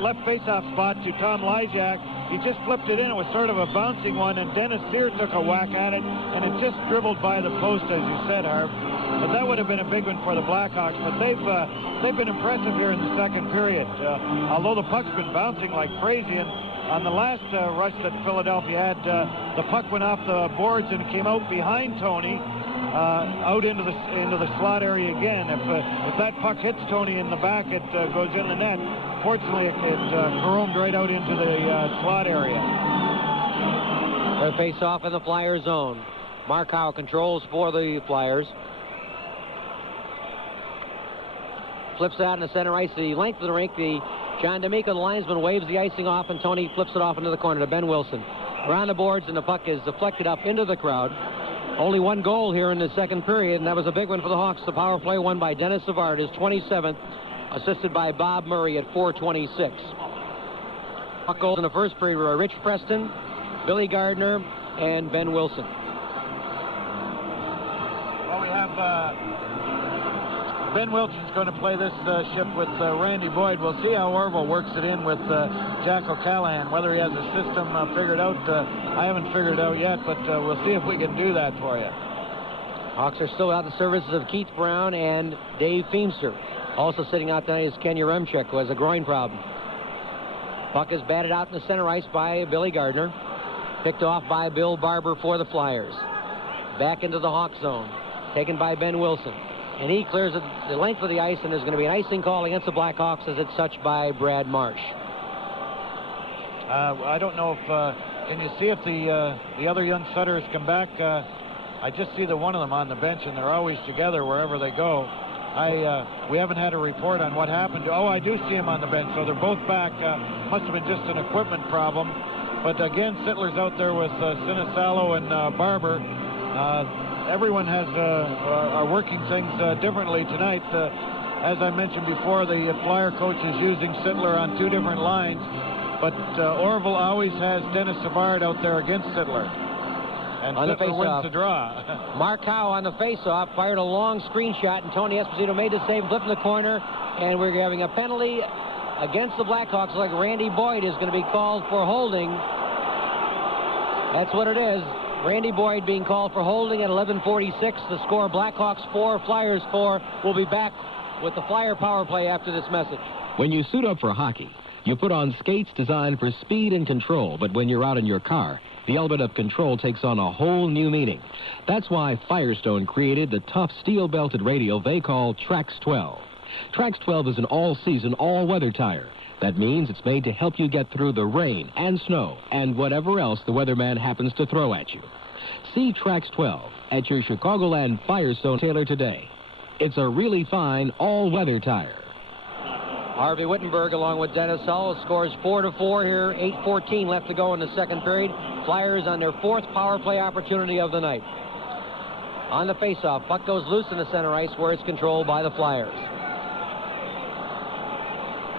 left face-off spot to Tom Lysak. He just flipped it in. It was sort of a bouncing one, and Dennis Sear took a whack at it, and it just dribbled by the post, as you said, Harv. But that would have been a big one for the Blackhawks. But they've been impressive here in the second period. Although the puck's been bouncing like crazy, and on the last rush that Philadelphia had, the puck went off the boards and came out behind Tony, out into the slot area again. If that puck hits Tony in the back, it goes in the net. Fortunately, it caromed right out into the slot area. Their face-off in the Flyers zone. Mark Howe controls for the Flyers. Flips out in the center ice, the length of the rink. John D'Amico, the linesman, waves the icing off, and Tony flips it off into the corner to Ben Wilson. Around the boards, and the puck is deflected up into the crowd. Only one goal here in the second period, and that was a big one for the Hawks. The power play won by Dennis Savard, his 27th, assisted by Bob Murray at 4:26. Puck goals in the first period were Rich Preston, Billy Gardner, and Ben Wilson. Well, we have Ben Wilson's going to play this ship with Randy Boyd. We'll see how Orville works it in with Jack O'Callahan, whether he has a system figured out. I haven't figured it out yet, but we'll see if we can do that for you. Hawks are still out in the services of Keith Brown and Dave Feemster. Also sitting out tonight is Kenya Remchek, who has a groin problem. Puck is batted out in the center ice by Billy Gardner. Picked off by Bill Barber for the Flyers. Back into the Hawk zone. Taken by Ben Wilson. And he clears the length of the ice, and there's going to be an icing call against the Blackhawks as it's touched by Brad Marsh. I don't know if... can you see if the other young setters come back? I just see the one of them on the bench, and they're always together wherever they go. We haven't had a report on what happened. Oh, I do see him on the bench, so they're both back. Must have been just an equipment problem. But again, Sittler's out there with Sinisalo and Barber. Everyone are working things differently tonight. As I mentioned before, the Flyer coach is using Sittler on two different lines, but Orville always has Dennis Savard out there against Sittler. And on Sittler wins the draw. Mark Howe on the face-off fired a long screen shot, and Tony Esposito made the save, flipped in the corner, and we're having a penalty against the Blackhawks. Like Randy Boyd is going to be called for holding. That's what it is. Randy Boyd being called for holding at 11:46. The score, Blackhawks 4, Flyers 4. We'll be back with the Flyer power play after this message. When you suit up for hockey, you put on skates designed for speed and control, but when you're out in your car, the element of control takes on a whole new meaning. That's why Firestone created the tough steel-belted radial they call Trax 12. Trax 12 is an all-season, all-weather tire. That means it's made to help you get through the rain and snow and whatever else the weatherman happens to throw at you. See Trax 12 at your Chicagoland Firestone tailor today. It's a really fine all-weather tire. Harvey Wittenberg along with Dennis Hull scores 4-4 here. 8:14 left to go in the second period. Flyers on their fourth power play opportunity of the night. On the faceoff, puck goes loose in the center ice where it's controlled by the Flyers.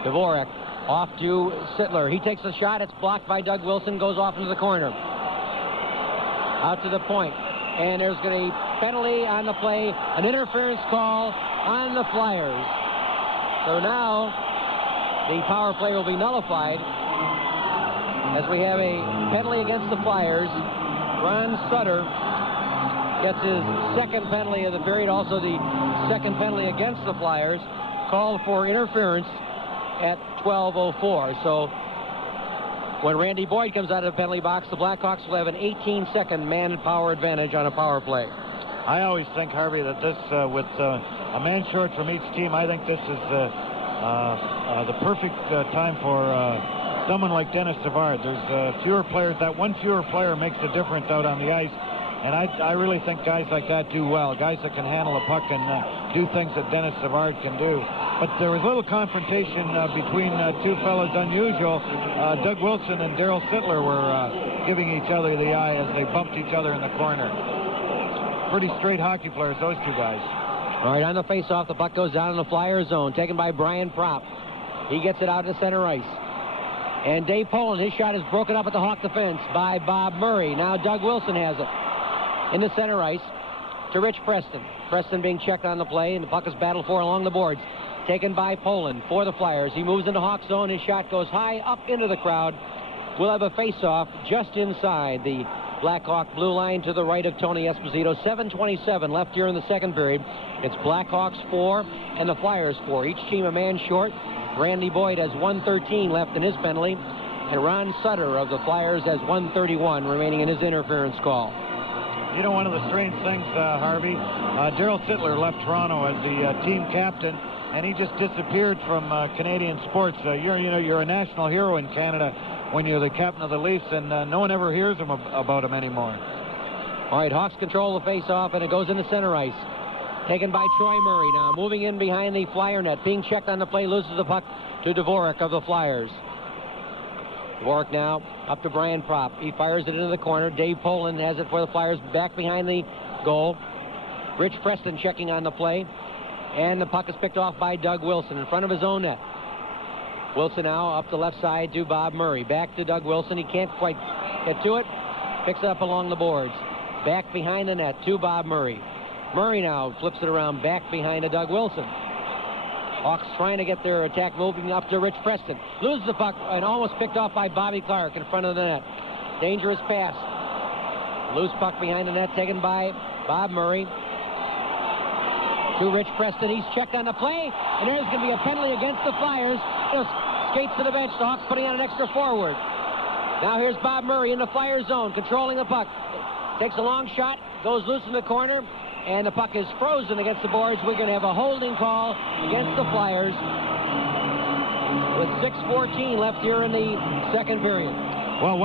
Dvorak off to Sittler. He takes a shot. It's blocked by Doug Wilson. Goes off into the corner. Out to the point. And there's going to be a penalty on the play. An interference call on the Flyers. So now the power play will be nullified as we have a penalty against the Flyers. Ron Sutter gets his second penalty of the period, also the second penalty against the Flyers, called for interference at 12:04. So when Randy Boyd comes out of the penalty box, the Blackhawks will have an 18-second man-power advantage on a power play. I always think, Harvey, that this, with a man short from each team, I think this is the perfect time for someone like Dennis Savard. There's fewer players. That one fewer player makes a difference out on the ice. And I really think guys like that do well. Guys that can handle a puck and do things that Dennis Savard can do. But there was a little confrontation between two fellas unusual. Doug Wilson and Daryl Sittler were giving each other the eye as they bumped each other in the corner. Pretty straight hockey players, those two guys. All right, on the faceoff, the puck goes down in the Flyer zone, taken by Brian Propp. He gets it out to center ice. And Dave Poland, his shot is broken up at the Hawk defense by Bob Murray. Now Doug Wilson has it. In the center ice to Rich Preston. Preston being checked on the play, and the puck is battled for along the boards. Taken by Poland for the Flyers. He moves into Hawk zone. His shot goes high up into the crowd. We'll have a face-off just inside the Blackhawk blue line to the right of Tony Esposito. 7:27 left here in the second period. It's Blackhawks 4 and the Flyers 4. Each team a man short. Randy Boyd has 1:13 left in his penalty, and Ron Sutter of the Flyers has 1:31 remaining in his interference call. You know, one of the strange things, Harvey, Daryl Sittler left Toronto as the team captain, and he just disappeared from Canadian sports. You're a national hero in Canada when you're the captain of the Leafs, and no one ever hears about him anymore. All right, Hawks control the face-off, and it goes into center ice. Taken by Troy Murray now, moving in behind the Flyer net. Being checked on the play, loses the puck to Dvorak of the Flyers. Dvorak now up to Brian Propp. He fires it into the corner. Dave Poland has it for the Flyers back behind the goal. Rich Preston checking on the play. And the puck is picked off by Doug Wilson in front of his own net. Wilson now up the left side to Bob Murray. Back to Doug Wilson. He can't quite get to it. Picks it up along the boards. Back behind the net to Bob Murray. Murray now flips it around back behind to Doug Wilson. Hawks trying to get their attack moving up to Rich Preston. Loses the puck and almost picked off by Bobby Clark in front of the net. Dangerous pass. Loose puck behind the net taken by Bob Murray. To Rich Preston. He's checked on the play, and there's going to be a penalty against the Flyers. Just skates to the bench. The Hawks putting on an extra forward. Now here's Bob Murray in the Flyer zone, controlling the puck. Takes a long shot, goes loose in the corner, and the puck is frozen against the boards. We're going to have a holding call against the Flyers with 6:14 left here in the second period. Well,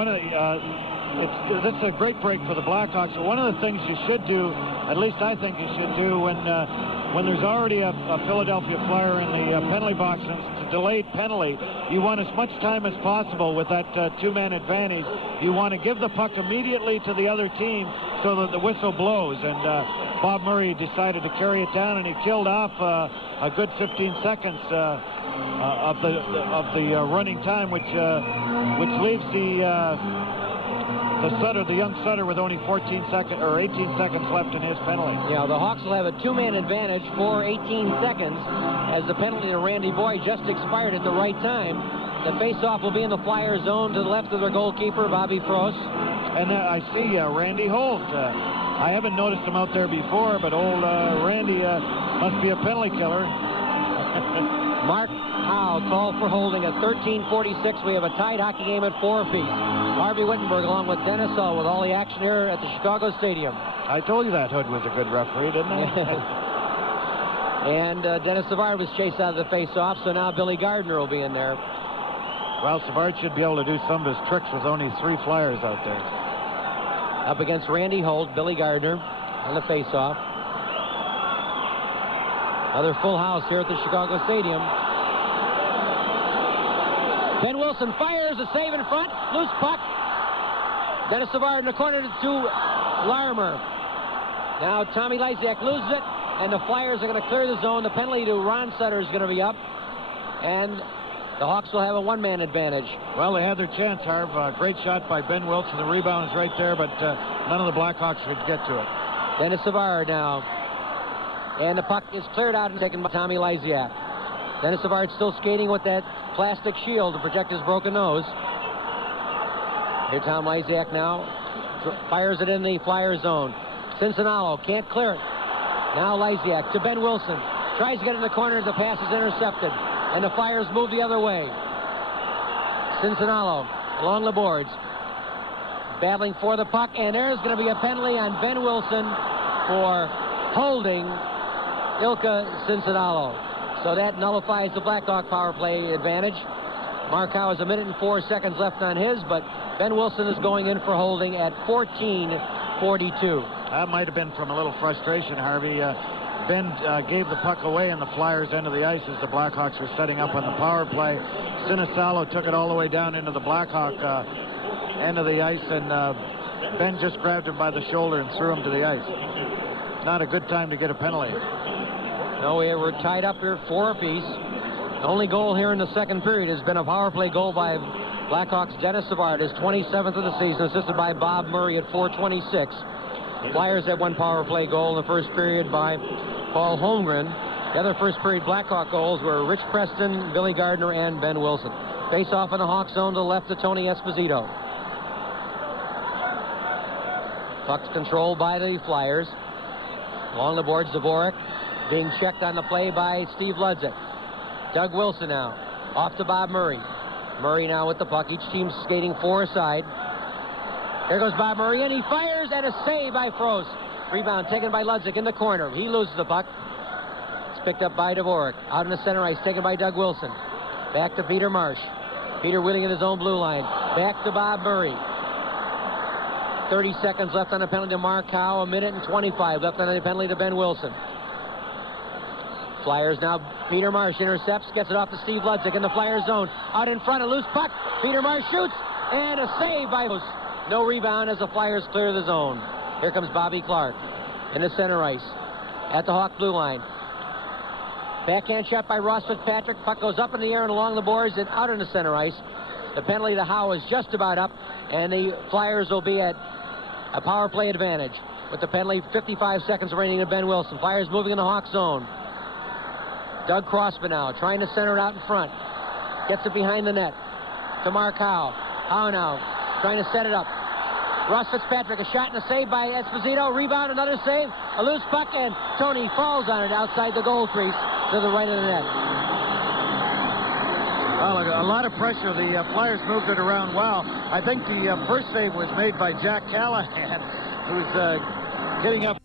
this is a great break for the Blackhawks. One of the things you should do, at least I think you should do, when there's already a Philadelphia Flyer in the penalty box and it's a delayed penalty, you want as much time as possible with that two-man advantage. You want to give the puck immediately to the other team so that the whistle blows. And Bob Murray decided to carry it down, and he killed off a good 15 seconds of the running time, which leaves the young Sutter with only 18 seconds left in his penalty. Yeah, the Hawks will have a two-man advantage for 18 seconds as the penalty to Randy Boyd just expired at the right time. The face-off will be in the Flyer zone to the left of their goalkeeper, Bobby Frost. And I see Randy Holt. I haven't noticed him out there before, but old Randy must be a penalty killer. Mark Howe called for holding at 13:46. We have a tied hockey game at 4 apiece. Harvey Wittenberg along with Dennis Hull with all the action here at the Chicago Stadium. I told you that Hood was a good referee, didn't I? And Dennis Savard was chased out of the face-off, so now Billy Gardner will be in there. Well, Savard should be able to do some of his tricks with only 3 Flyers out there. Up against Randy Holt, Billy Gardner on the face-off. Another full house here at the Chicago Stadium. Ben Wilson fires, a save in front, loose puck. Dennis Savard in the corner to Larmer. Now Tommy Lysiak loses it, and the Flyers are going to clear the zone. The penalty to Ron Sutter is going to be up, and the Hawks will have a one-man advantage. Well, they had their chance, Harv. Great shot by Ben Wilson. The rebound is right there, but none of the Blackhawks could get to it. Dennis Savard now. And the puck is cleared out and taken by Tommy Lysiak. Dennis Savard still skating with that plastic shield to protect his broken nose. Here Tom Lysiak now fires it in the Flyer zone. Cincinnato can't clear it. Now Lysiak to Ben Wilson. Tries to get in the corner. The pass is intercepted. And the Flyers move the other way. Cincinnato along the boards. Battling for the puck. And there's going to be a penalty on Ben Wilson for holding Ilka Cincinnato. So that nullifies the Blackhawk power play advantage. Mark Howe has 1 minute and 4 seconds left on his, but Ben Wilson is going in for holding at 14:42. That might have been from a little frustration, Harvey. Ben gave the puck away in the Flyers' end of the ice as the Blackhawks were setting up on the power play. Cincinnato took it all the way down into the Blackhawk end of the ice, and Ben just grabbed him by the shoulder and threw him to the ice. Not a good time to get a penalty. No, we're tied up here 4 apiece. The only goal here in the second period has been a power play goal by Blackhawks' Dennis Savard, his 27th of the season, assisted by Bob Murray at 4:26. The Flyers had 1 power play goal in the first period by Paul Holmgren. The other first period Blackhawk goals were Rich Preston, Billy Gardner, and Ben Wilson. Face off in the Hawk zone to the left of Tony Esposito. Puck's controlled by the Flyers. Along the boards, Dvorak being checked on the play by Steve Ludzik. Doug Wilson now, off to Bob Murray. Murray now with the puck. Each team's skating 4 aside. Here goes Bob Murray, and he fires, and a save by Frost. Rebound taken by Ludzik in the corner. He loses the puck. It's picked up by Dvorak. Out in the center ice, taken by Doug Wilson. Back to Peter Marsh. Peter wheeling in his own blue line. Back to Bob Murray. 30 seconds left on the penalty to Mark Howe. 1 minute and 25 left on the penalty to Ben Wilson. Flyers now, Peter Marsh intercepts, gets it off to Steve Ludzik in the Flyers zone. Out in front, a loose puck. Peter Marsh shoots, and a save by Moose. No rebound as the Flyers clear the zone. Here comes Bobby Clark in the center ice at the Hawk blue line. Backhand shot by Ross Fitzpatrick. Puck goes up in the air and along the boards and out in the center ice. The penalty to Howe is just about up, and the Flyers will be at a power play advantage. With the penalty, 55 seconds remaining to Ben Wilson. Flyers moving in the Hawk zone. Doug Crossman now trying to center it out in front. Gets it behind the net to Mark Howe. Howe now trying to set it up. Ross Fitzpatrick, a shot and a save by Esposito. Rebound, another save. A loose puck, and Tony falls on it outside the goal crease to the right of the net. Well, a lot of pressure. The Flyers moved it around well. I think the first save was made by Jack Callahan, who's getting up